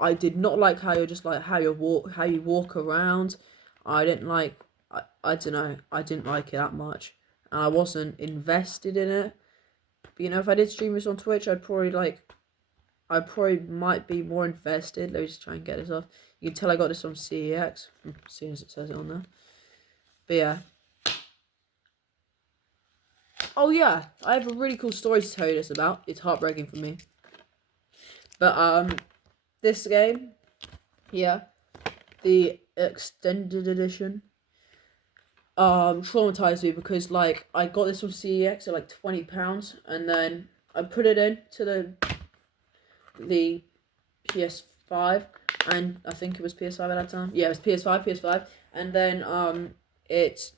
I did not like how you're just like how you walk around. I didn't like. I don't know. I didn't like it that much, and I wasn't invested in it. But if I did stream this on Twitch, I probably might be more invested. Let me just try and get this off. You can tell I got this from CEX, as soon as it says it on there. But yeah. Oh yeah, I have a really cool story to tell you this about. It's heartbreaking for me. But this game, yeah, the extended edition, traumatized me because like I got this from CEX at like £20, and then I put it into the PS5, and I think it was PS5 at that time. Yeah, it was PS5, and then it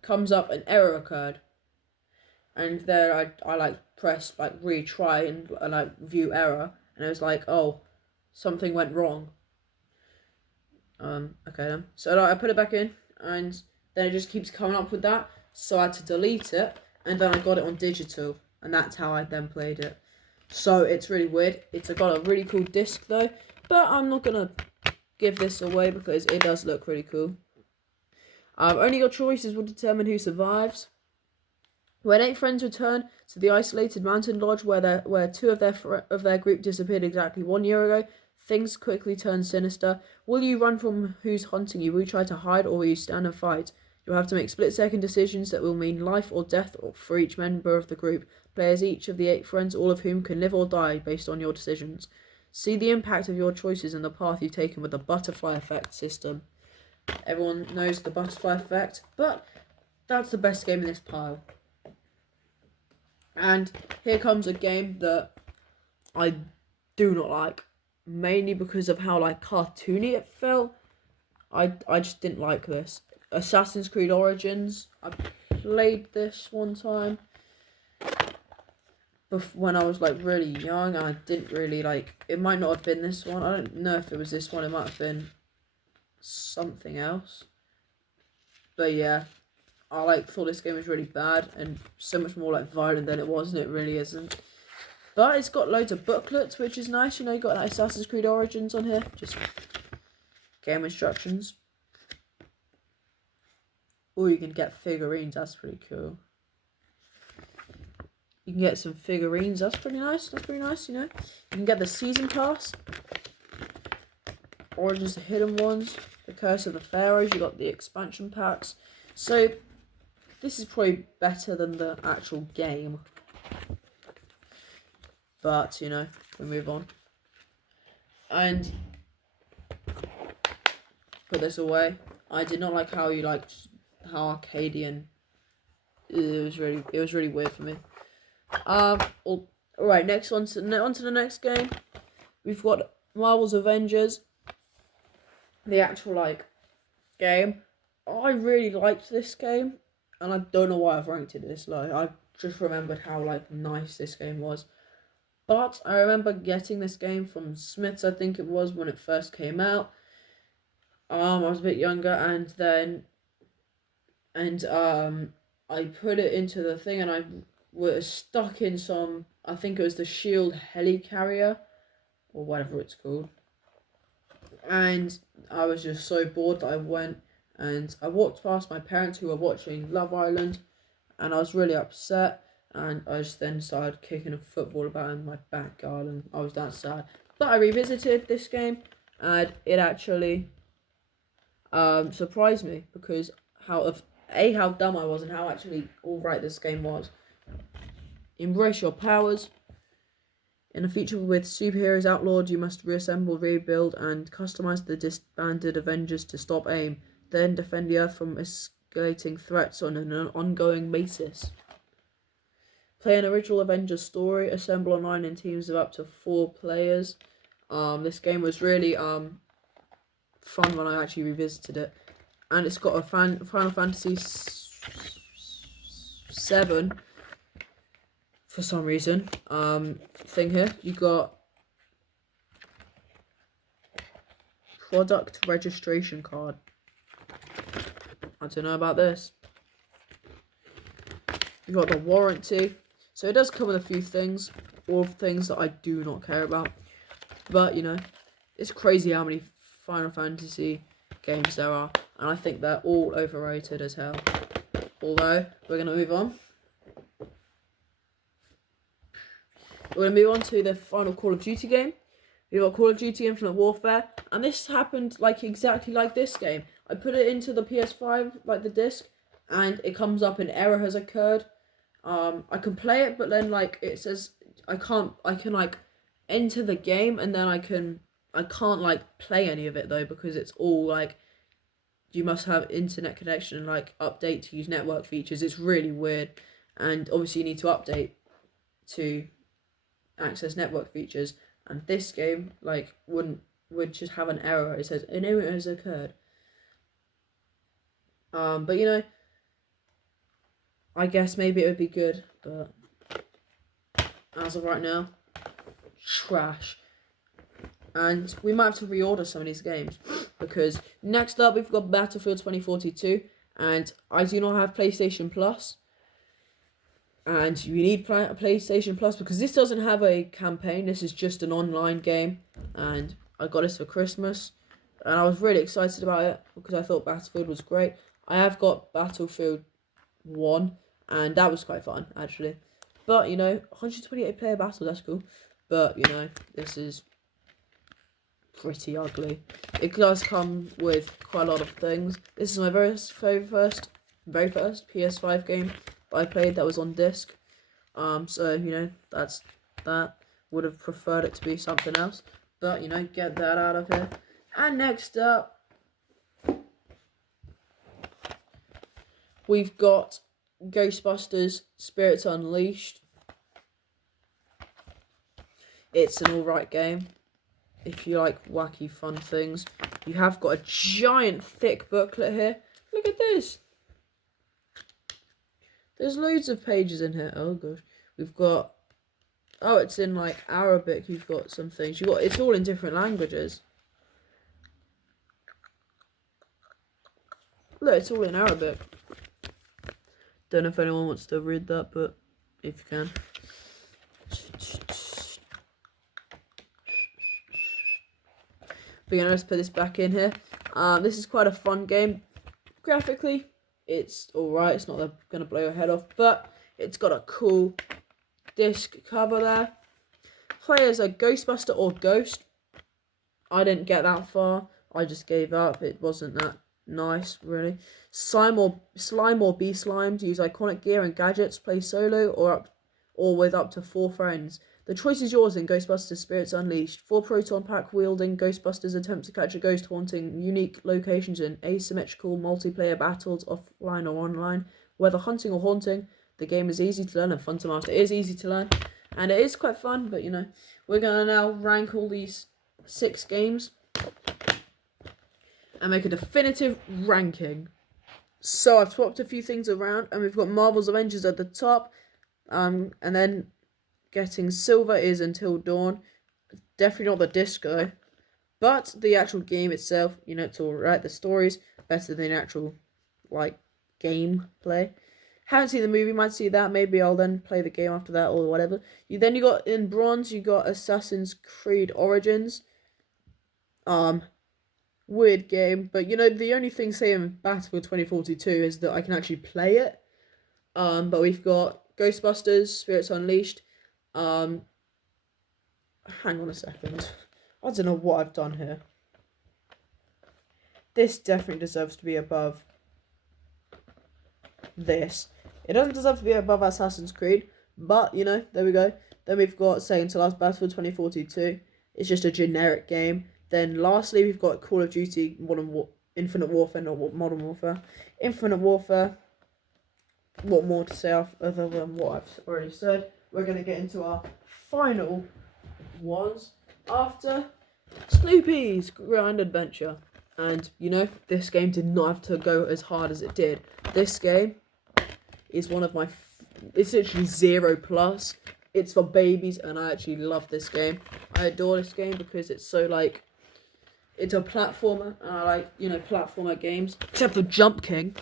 comes up an error occurred, and there I like pressed like retry and like view error, and it was like, oh, something went wrong. Okay then. So I put it back in, and then it just keeps coming up with that. So I had to delete it, and then I got it on digital, and that's how I then played it. So it's really weird. It's got a really cool disc though, but I'm not gonna give this away because it does look really cool. Only your choices will determine who survives. When 8 friends return to the isolated mountain lodge where 2 of their group disappeared exactly 1 year ago, things quickly turn sinister. Will you run from who's hunting you? Will you try to hide, or will you stand and fight? You'll have to make split-second decisions that will mean life or death for each member of the group. Players each of the 8 friends, all of whom can live or die based on your decisions. See the impact of your choices and the path you've taken with the butterfly effect system. Everyone knows the butterfly effect, but that's the best game in this pile. And here comes a game that I do not like, mainly because of how like cartoony it felt. I just didn't like this. Assassin's Creed Origins. I played this one time when I was like really young, and I didn't really like. It might not have been this one. I don't know if it was this one. It might have been something else. But yeah, I thought this game was really bad and so much more like violent than it was, and it really isn't. But it's got loads of booklets, which is nice. You got like Assassin's Creed Origins on here, just game instructions. Or you can get figurines. That's pretty cool. You can get some figurines. That's pretty nice. You can get the season pass. Origins, the hidden ones. The Curse of the Pharaohs. You got the expansion packs. So this is probably better than the actual game. But, we move on. And put this away. I did not like how you liked how Arcadian. It was really weird for me. Alright, next on to the next game. We've got Marvel's Avengers. The actual game. I really liked this game, and I don't know why I've ranked it this low. I just remembered how nice this game was. But I remember getting this game from Smiths, I think it was, when it first came out. I was a bit younger, and I put it into the thing, and I was stuck in some, I think it was the Shield helicarrier, or whatever it's called. And I was just so bored that I went, and I walked past my parents who were watching Love Island, and I was really upset. And I just then started kicking a football about in my back garden. I was that sad. But I revisited this game, and it actually surprised me because how dumb I was and how actually alright this game was. Embrace your powers. In a feature with superheroes outlawed, you must reassemble, rebuild, and customize the disbanded Avengers to stop AIM. Then defend the Earth from escalating threats on an ongoing basis. Play an original Avengers story. Assemble online in teams of up to 4 players. This game was really fun when I actually revisited it, and it's got a Final Fantasy 7 for some reason thing here. You got product registration card. I don't know about this. You got the warranty. So it does come with a few things. or things that I do not care about. But, you know, it's crazy how many Final Fantasy games there are, and I think they're all overrated as hell. Although, we're going to move on. We're going to move on to the final Call of Duty game. We've got Call of Duty Infinite Warfare, and this happened like exactly like this game. I put it into the PS5, like the disc, and it comes up an error has occurred. I can play it, but then like it says I can like enter the game, and then I can't like play any of it though, because it's all like you must have internet connection and like update to use network features. It's really weird, and obviously you need to update to access network features. And this game like would just have an error. It says an error has occurred. But you know, I guess maybe it would be good, but as of right now, trash. And we might have to reorder some of these games, because next up we've got Battlefield 2042, and I do not have PlayStation Plus. And you need a PlayStation Plus because this doesn't have a campaign. This is just an online game, and I got this for Christmas, and I was really excited about it because I thought Battlefield was great. I have got Battlefield 1, and that was quite fun actually. But you know, 128 player battle, that's cool. But you know, this is pretty ugly. It does come with quite a lot of things. This is my very first PS5 game I played that was on disc. So you know, that's that. Would have preferred it to be something else, but you know, get that out of here. And next up, we've got Ghostbusters: Spirits Unleashed. It's an alright game if you like wacky fun things. You have got a giant thick booklet here. Look at this. There's loads of pages in here. Oh gosh. We've got, oh, it's in like Arabic. You've got some things. It's all in different languages. Look, it's all in Arabic. Don't know if anyone wants to read that, but if you can. But you know, let's put this back in here. This is quite a fun game. Graphically, it's alright. It's not going to blow your head off, but it's got a cool disc cover there. Players are Ghostbuster or Ghost. I didn't get that far. I just gave up. It wasn't that nice, really. Slime or be slimed. Use iconic gear and gadgets. Play solo or with up to 4 friends. The choice is yours in Ghostbusters Spirits Unleashed. 4 proton pack wielding Ghostbusters attempt to catch a ghost haunting unique locations in asymmetrical multiplayer battles offline or online. Whether hunting or haunting, the game is easy to learn and fun to master. It is easy to learn and it is quite fun, but you know, we're going to now rank all these 6 games and make a definitive ranking. So I've swapped a few things around, and we've got Marvel's Avengers at the top, and then getting silver is Until Dawn. Definitely not the disco, but the actual game itself, you know, it's alright. The story's better than the actual like gameplay. Haven't seen the movie, might see that. Maybe I'll then play the game after that or whatever. You got in bronze, you got Assassin's Creed Origins. Weird game, but you know, the only thing saying Battlefield 2042 is that I can actually play it. But we've got Ghostbusters, Spirits Unleashed. Hang on a second. I don't know what I've done here. This definitely deserves to be above this. It doesn't deserve to be above Assassin's Creed, but you know, there we go. Then we've got Second to Last Battlefield 2042. It's just a generic game. Then lastly, we've got Call of Duty Infinite Warfare, not Modern Warfare. Infinite Warfare. What more to say other than what I've already said? We're going to get into our final ones after Snoopy's Grand Adventure. And, you know, this game did not have to go as hard as it did. This game is one of my... it's literally 0+. It's for babies, and I actually love this game. I adore this game because it's so, like... it's a platformer, and I like, you know, platformer games. Except for Jump King.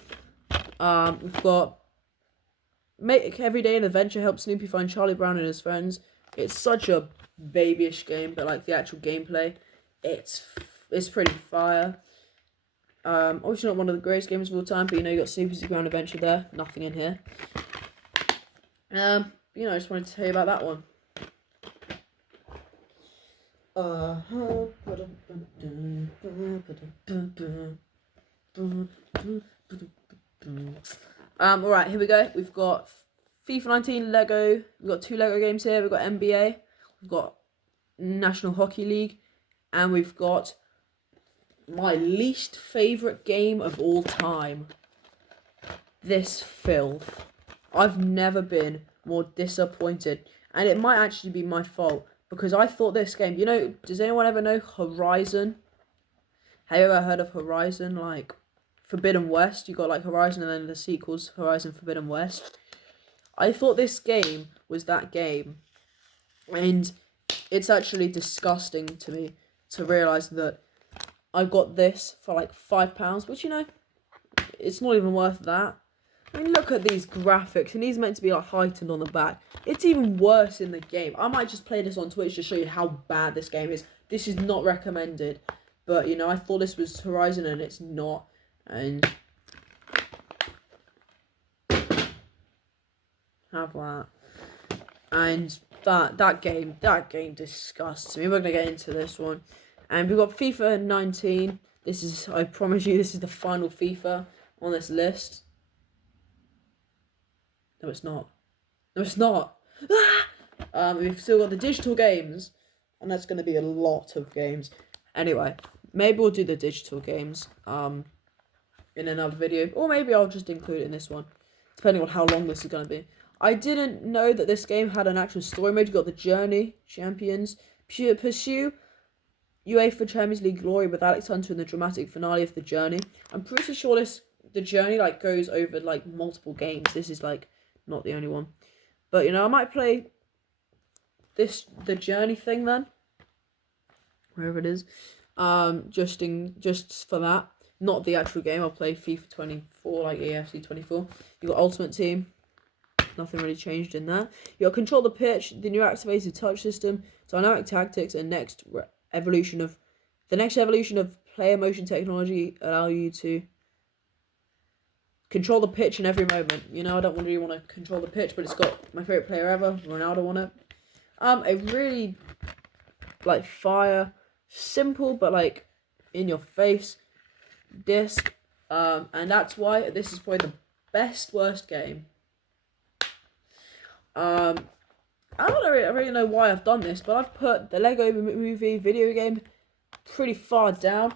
We've got... make every day an adventure, help Snoopy find Charlie Brown and his friends. It's such a babyish game, but like the actual gameplay, it's pretty fire. Obviously not one of the greatest games of all time, but you know, you got Super Ground Adventure there. Nothing in here. You know, I just wanted to tell you about that one. Alright, here we go. We've got FIFA 19 Lego. We've got 2 Lego games here. We've got NBA. We've got National Hockey League. And we've got my least favourite game of all time. This filth. I've never been more disappointed. And it might actually be my fault. Because I thought this game... You know, does anyone ever know Horizon? Have you ever heard of Horizon? Like, Forbidden West. You got like Horizon and then the sequels, Horizon Forbidden West. I thought this game was that game. And it's actually disgusting to me to realise that I got this for like £5, which, you know, it's not even worth that. I mean, look at these graphics, and these are meant to be like heightened on the back. It's even worse in the game. I might just play this on Twitch to show you how bad this game is. This is not recommended. But, you know, I thought this was Horizon, and it's not. And have that. And that game disgusts me. We're gonna get into this one. And we've got FIFA 19. This is, I promise you, this is the final FIFA on this list. No, it's not. No, it's not. We've still got the digital games, and that's gonna be a lot of games. Anyway, maybe we'll do the digital games in another video, or maybe I'll just include it in this one, depending on how long this is gonna be. I didn't know that this game had an actual story mode. You got the Journey, Champions, Pursue, UEFA Champions League Glory with Alex Hunter in the dramatic finale of the Journey. I'm pretty sure the Journey like goes over like multiple games. This is like not the only one, but you know, I might play the Journey thing then, wherever it is, just for that. Not the actual game. I'll play FIFA 24, like AFC 24. You got Ultimate Team. Nothing really changed in that. You got Control the Pitch, the new activated touch system, dynamic tactics, and the next evolution of player motion technology allow you to control the pitch in every moment. You know, I don't really want to control the pitch, but it's got my favorite player ever, Ronaldo, on it. A really like fire, simple but like in your face disc, and that's why this is probably the worst game. I don't really know why I've done this, but I've put the Lego Movie video game pretty far down.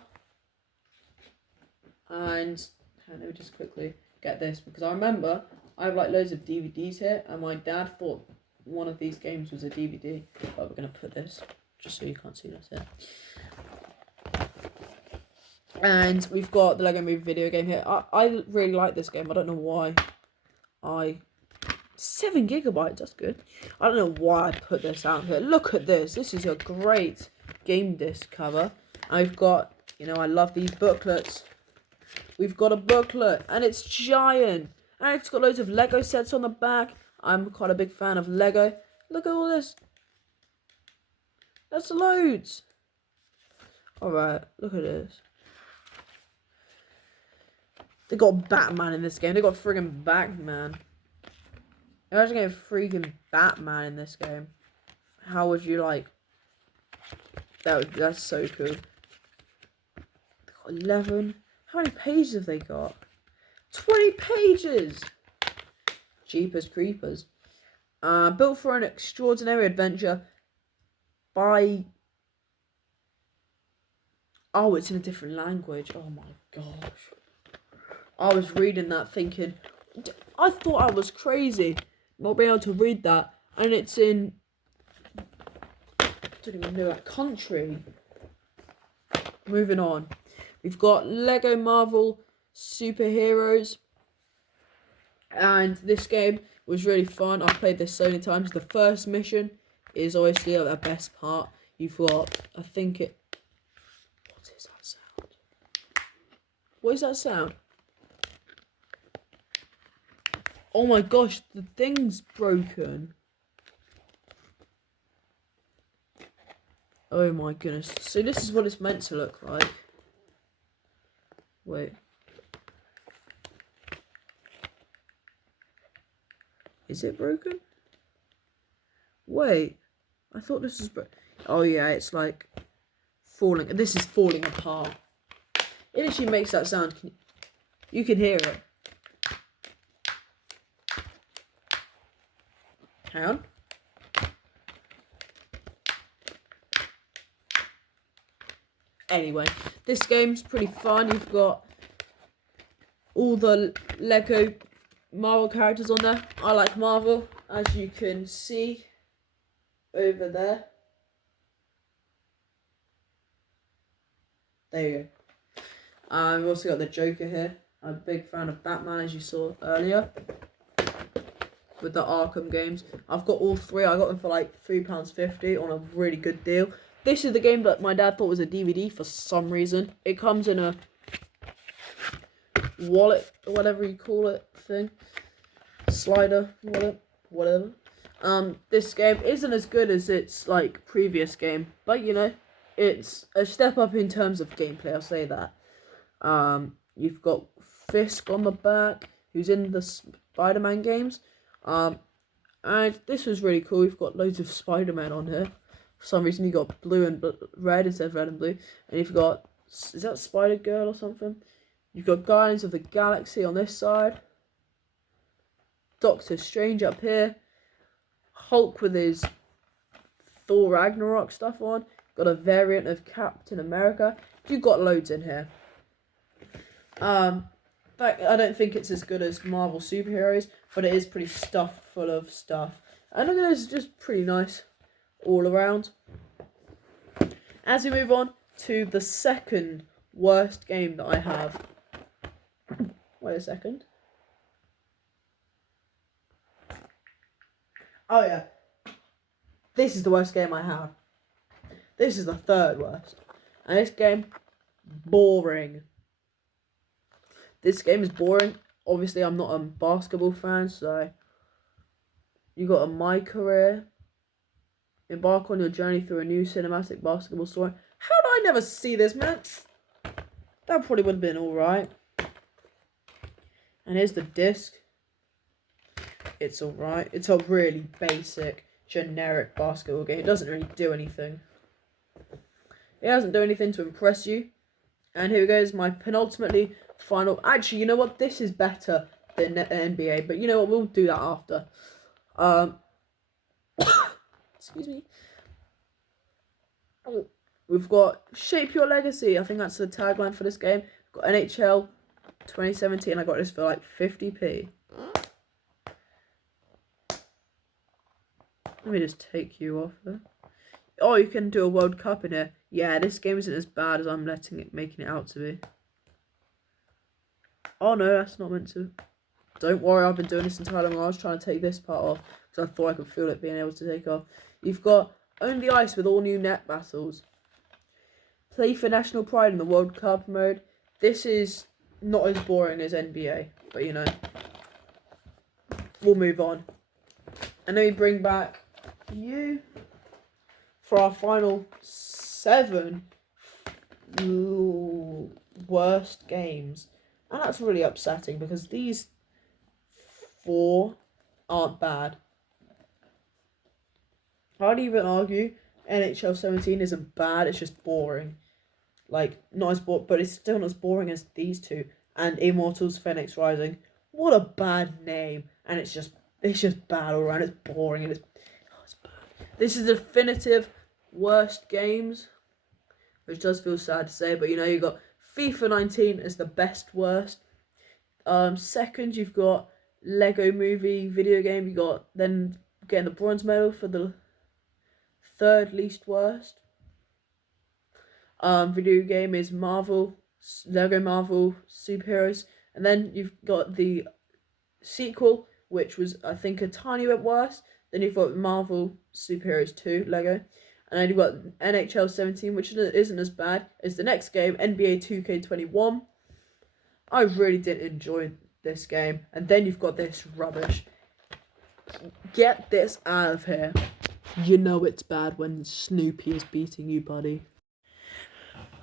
And let me just quickly get this, because I remember I have like loads of DVDs here, and my dad thought one of these games was a DVD. But we're gonna put this just so you can't see this here. And we've got the Lego Movie video game here. I really like this game. I don't know why. 7 gigabytes, that's good. I don't know why I put this out here. Look at this. This is a great game disc cover. I've got, you know, I love these booklets. We've got a booklet, and it's giant. And it's got loads of Lego sets on the back. I'm quite a big fan of Lego. Look at all this. That's loads. Alright, look at this. They got Batman in this game. They got friggin' Batman. Imagine getting freaking Batman in this game. How would you like? That's so cool. They got 11. How many pages have they got? 20 pages. Jeepers creepers. Built for an extraordinary adventure by. Oh, it's in a different language. Oh my gosh. I was reading that thinking, I thought I was crazy not being able to read that, and it's in, I don't even know that country. Moving on, we've got Lego Marvel Superheroes, and this game was really fun. I've played this so many times. The first mission is obviously the best part. You've got, I think it, what is that sound? What is that sound? Oh my gosh, the thing's broken. Oh my goodness. So this is what it's meant to look like. Wait. Is it broken? Wait. I thought this was oh yeah, it's like falling. This is falling apart. It actually makes that sound. You can hear it. Hang on. Anyway, this game's pretty fun. You've got all the Lego Marvel characters on there. I like Marvel, as you can see over there. There you go. We've also got the Joker here. I'm a big fan of Batman, as you saw earlier, with the Arkham games. I've got all three. I got them for like £3.50 on a really good deal. This is the game that my dad thought was a DVD for some reason. It comes in a wallet, whatever you call it, thing. Slider, wallet, whatever. This game isn't as good as its like previous game, but you know, it's a step up in terms of gameplay, I'll say that. You've got Fisk on the back, who's in the Spider-Man games. And this was really cool. You've got loads of Spider-Man on here. For some reason, you got blue and red instead of red and blue. And you've got, is that Spider-Girl or something? You've got Guardians of the Galaxy on this side. Doctor Strange up here. Hulk with his Thor Ragnarok stuff on. Got a variant of Captain America. You've got loads in here. I don't think it's as good as Marvel Superheroes, but it is pretty stuffed full of stuff. And look at this, just pretty nice all around. As we move on to the second worst game that I have. Wait a second. Oh yeah. This is the worst game I have. This is the third worst. And this game, boring. This game is boring. Obviously, I'm not a basketball fan, so you got a My Career. Embark on your journey through a new cinematic basketball story. How did I never see this, man? That probably would have been alright. And here's the disc. It's alright. It's a really basic, generic basketball game. It doesn't really do anything. It doesn't do anything to impress you. And here goes my penultimately final. Actually, you know what? This is better than NBA, but you know what? We'll do that after. Excuse me. We've got Shape Your Legacy. I think that's the tagline for this game. We've got NHL 2017. I got this for like 50p. Let me just take you off there. Oh, you can do a World Cup in here. Yeah, this game isn't as bad as I'm making it out to be. Oh no, that's not meant to. Don't worry, I've been doing this entire time. I was trying to take this part off because I thought I could feel it being able to take off. You've got Own the Ice with all new net battles. Play for national pride in the World Cup mode. This is not as boring as NBA, but you know, we'll move on. And then we bring back you for our final 7 worst games. And that's really upsetting because these 4 aren't bad. I'd even argue NHL 17 isn't bad, it's just boring. Like, not as boring, but it's still not as boring as these 2. And Immortals Phoenix Rising. What a bad name. And it's just bad all around. It's boring and it's bad. This is the definitive worst games, which does feel sad to say, but you know, you got FIFA 19 as the best worst. Second, you've got Lego Movie video game. You got then getting the bronze medal for the third least worst. Video game is Lego Marvel Superheroes, and then you've got the sequel, which was I think a tiny bit worse. Then you've got Marvel Superheroes 2 Lego. And then you've got NHL 17, which isn't as bad as the next game, NBA 2K21. I really did enjoy this game. And then you've got this rubbish. Get this out of here. You know it's bad when Snoopy is beating you, buddy.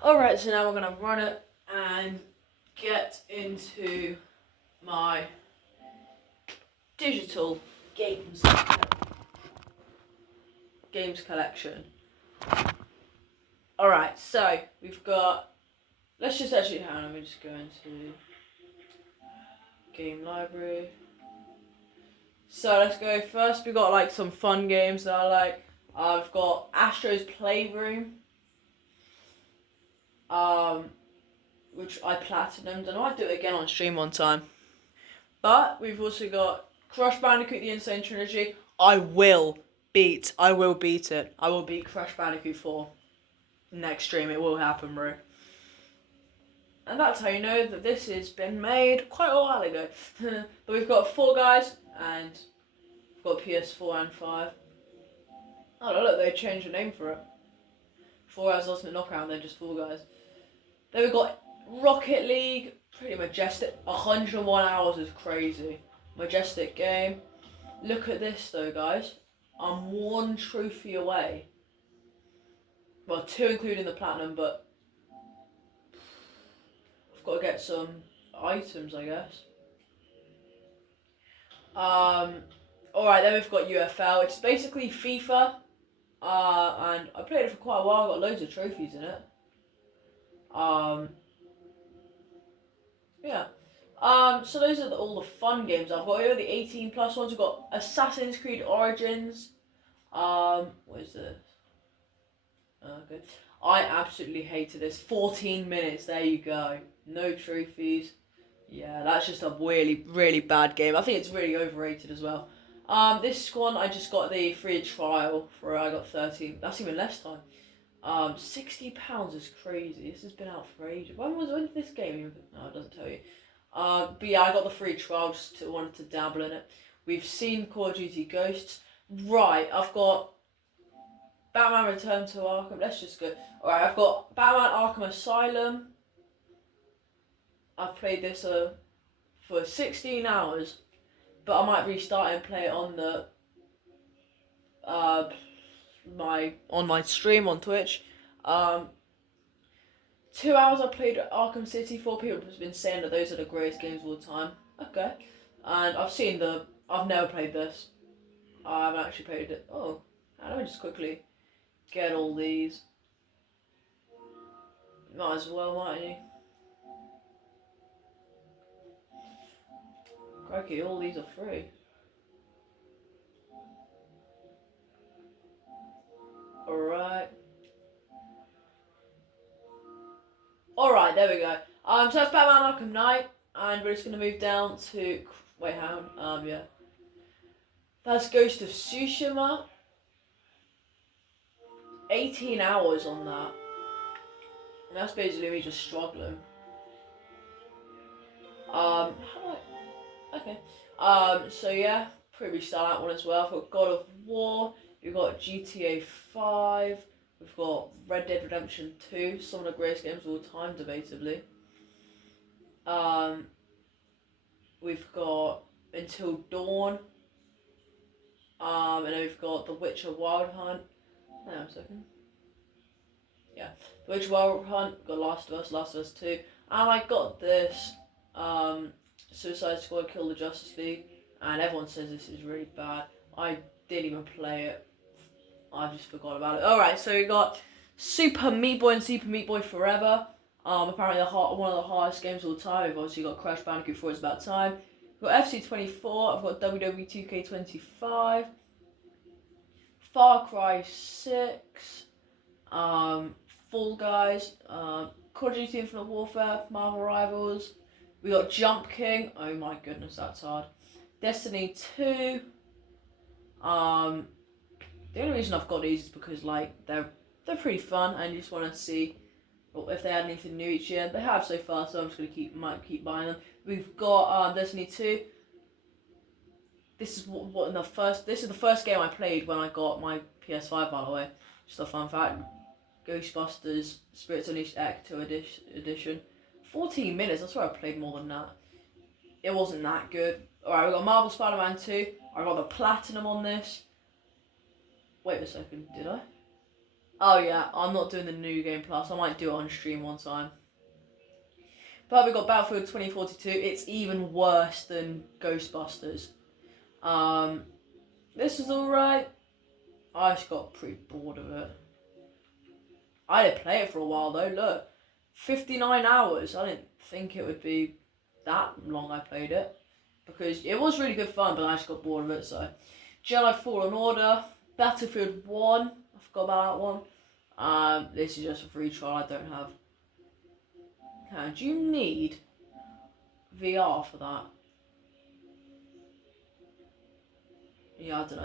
Alright, so now we're gonna run it and get into my digital games collection. Alright, so we've got, let's just actually, hang on, let me just go into game library. So let's go, first we got like some fun games that I like. I've got Astro's Playroom, which I platinumed, and I might do it again on stream one time. But we've also got Crash Bandicoot The Insane Trilogy. I will beat it. I will beat Crash Bandicoot 4 next stream. It will happen, bro. And that's how you know that this has been made quite a while ago. But we've got Fall Guys, and we've got PS4 and 5. Oh look, they changed the name for it. 4 Guys Ultimate Knockout, and then just Fall Guys. Then we've got Rocket League, pretty majestic. 101 hours is crazy. Majestic game. Look at this though, guys. I'm 1 trophy away. Well, 2 including the platinum, but I've got to get some items, I guess. Alright, then we've got UFL, which is basically FIFA. And I played it for quite a while, got loads of trophies in it. Yeah. So those are all the fun games I've got here. The 18+ ones. We've got Assassin's Creed Origins. What is this? Okay. I absolutely hated this. 14 minutes. There you go. No trophies. Yeah, that's just a really, really bad game. I think it's really overrated as well. This one I just got the free trial for. I got 13. That's even less time. £60 is crazy. This has been out for ages. When did this game even? No, it doesn't tell you. But yeah, I got the free trial, just wanted to dabble in it. We've seen Call of Duty Ghosts. Right, I've got Batman Return to Arkham. Let's just go. Alright, I've got Batman Arkham Asylum. I've played this for 16 hours, but I might restart and play it on the my stream on Twitch. 2 hours I played Arkham City. 4 people have been saying that those are the greatest games of all time. Okay. And I've never played this. I haven't actually played it. Oh, let me just quickly get all these. Might as well, mightn't you? Crikey, all these are free. Alright, there we go. So that's Batman Arkham Knight, and we're just gonna move down to, wait, hang on, yeah. That's Ghost of Tsushima. 18 hours on that. And that's basically me just struggling. How do I, okay. So yeah, pretty start that one as well. We've got God of War, we've got GTA 5, we've got Red Dead Redemption 2, some of the greatest games of all time, debatably. We've got Until Dawn, and then we've got The Witcher Wild Hunt. Hang on a second. Yeah, The Witcher Wild Hunt, got Last of Us 2, and I got this Suicide Squad Kill the Justice League, and everyone says this is really bad. I didn't even play it. I just forgot about it. Alright, so we got Super Meat Boy and Super Meat Boy Forever. Apparently one of the hardest games of all time. We've obviously got Crash Bandicoot 4, It's About Time. We've got FC24, I've got WWE 2K25, Far Cry 6, Fall Guys, Call of Duty Infinite Warfare, Marvel Rivals. We got Jump King. Oh my goodness, that's hard. Destiny 2. The only reason I've got these is because like they're pretty fun, and you just want to see if they had anything new each year. They have so far, so I'm just gonna might keep buying them. We've got Destiny 2. This is this is the first game I played when I got my PS5, by the way. Just a fun fact. Ghostbusters Spirits Unleashed Act 2 edition. 14 minutes, I swear I played more than that. It wasn't that good. Alright, we got Marvel Spider-Man 2. I got the platinum on this. Wait a second, did I? Oh yeah, I'm not doing the New Game Plus. I might do it on stream one time. But we got Battlefield 2042. It's even worse than Ghostbusters. This is alright. I just got pretty bored of it. I didn't play it for a while though. Look, 59 hours. I didn't think it would be that long I played it. Because it was really good fun, but I just got bored of it, so. Jedi Fallen Order, Battlefield 1, I forgot about that one. This is just a free trial I don't have. Now, do you need VR for that? Yeah, I don't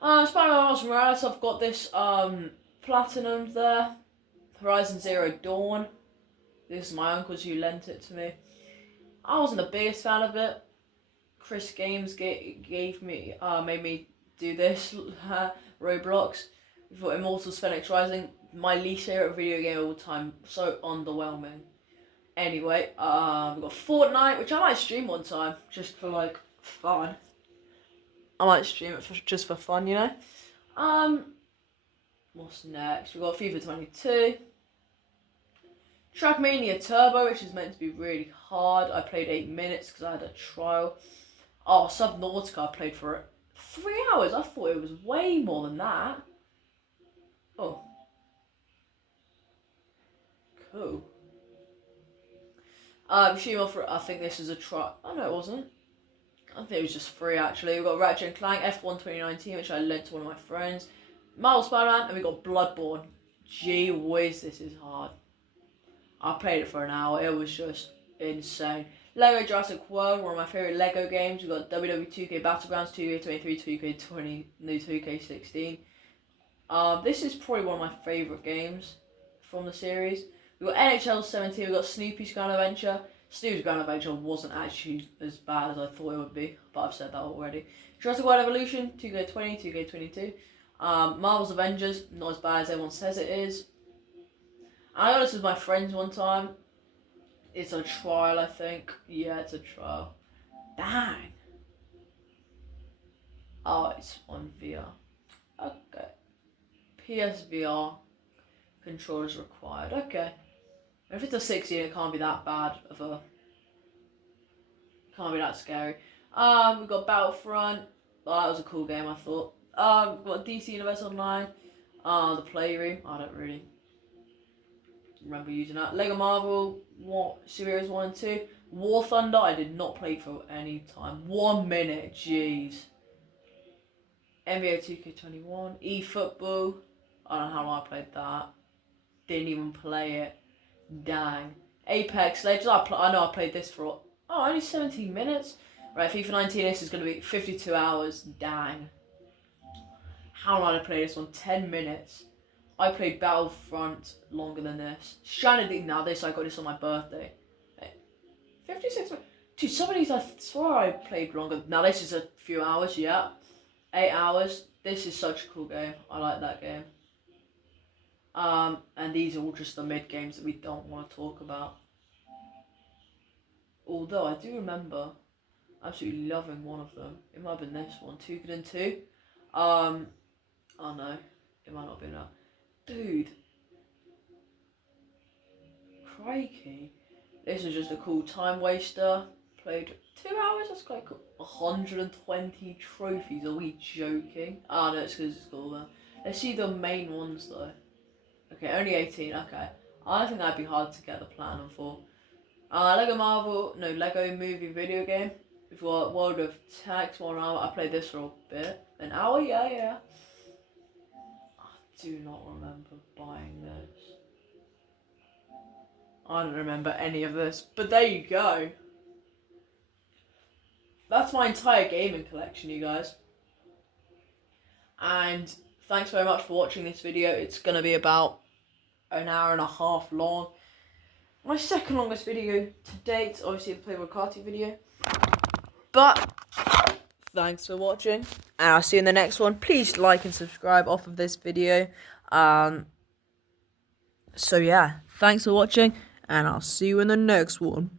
know. Spider-Man Miles Morales, I've got this Platinum there. Horizon Zero Dawn. This is my uncle's who lent it to me. I wasn't the biggest fan of it. Chris Games gave me, made me do this, Roblox. We thought Immortals Phoenix Rising, my least favourite video game of all time, so underwhelming. Anyway, we've got Fortnite, which I might stream one time, just for like, fun. I might stream it just for fun, you know? What's next? We've got FIFA 22. Trackmania Turbo, which is meant to be really hard. I played 8 minutes because I had a trial. Oh, Subnautica, I played for 3 hours. I thought it was way more than that. Oh. Cool. Shima for, I think this is a trial. Oh, no, it wasn't. I think it was just free, actually. We've got Ratchet & Clank F1 2019, which I lent to one of my friends. Marvel Spider-Man, and we got Bloodborne. Gee whiz, this is hard. I played it for an hour. It was just insane. Lego Jurassic World, one of my favourite Lego games. We've got WWE 2K Battlegrounds, 2K23, 2K20, new 2K16. This is probably one of my favourite games from the series. We've got NHL 17, we've got Snoopy's Grand Adventure. Snoopy's Grand Adventure wasn't actually as bad as I thought it would be, but I've said that already. Jurassic World Evolution, 2K20, 2K22. Marvel's Avengers, not as bad as everyone says it is. I got this with my friends one time. It's a trial, I think. Yeah, it's a trial. Dang. Oh, it's on VR. Okay. PSVR controllers required. Okay. If it's a 16, it can't be that bad of a. Can't be that scary. We've got Battlefront. Oh, that was a cool game, I thought. We've got DC Universe Online. The Playroom. I don't really remember using that. Lego Marvel Series 1 and 2. War Thunder, I did not play for any time. 1 minute, jeez. NBA 2K21. eFootball, I don't know how long I played that. Didn't even play it. Dang. Apex Legends, I know I played this for, only 17 minutes? Right, FIFA 19, this is going to be 52 hours. Dang. How long did I play this one? 10 minutes. I played Battlefront longer than this. Stranded, now this, I got this on my birthday. 56 minutes. Dude, some of these I swore I played longer. Now this is a few hours, yeah. 8 hours. This is such a cool game. I like that game. And these are all just the mid games that we don't want to talk about. Although I do remember absolutely loving one of them. It might have been this one, Toucan 2. Oh no, it might not have been that. Dude. Crikey. This was just a cool time waster. Played 2 hours, that's quite cool. 120 trophies, are we joking? No, it's because it's cool though. Let's see the main ones though. Okay, only 18, okay. I think that'd be hard to get the platinum for. Lego movie video game. We've got World of Tanks, 1 hour. I played this for a bit. An hour, yeah. I do not remember buying this. I don't remember any of this, but there you go. That's my entire gaming collection, you guys. And thanks very much for watching this video. It's going to be about an hour and a half long. My second longest video to date, obviously the Playboy Carti video. But thanks for watching, and I'll see you in the next one. Please like and subscribe off of this video. So yeah, thanks for watching, and I'll see you in the next one.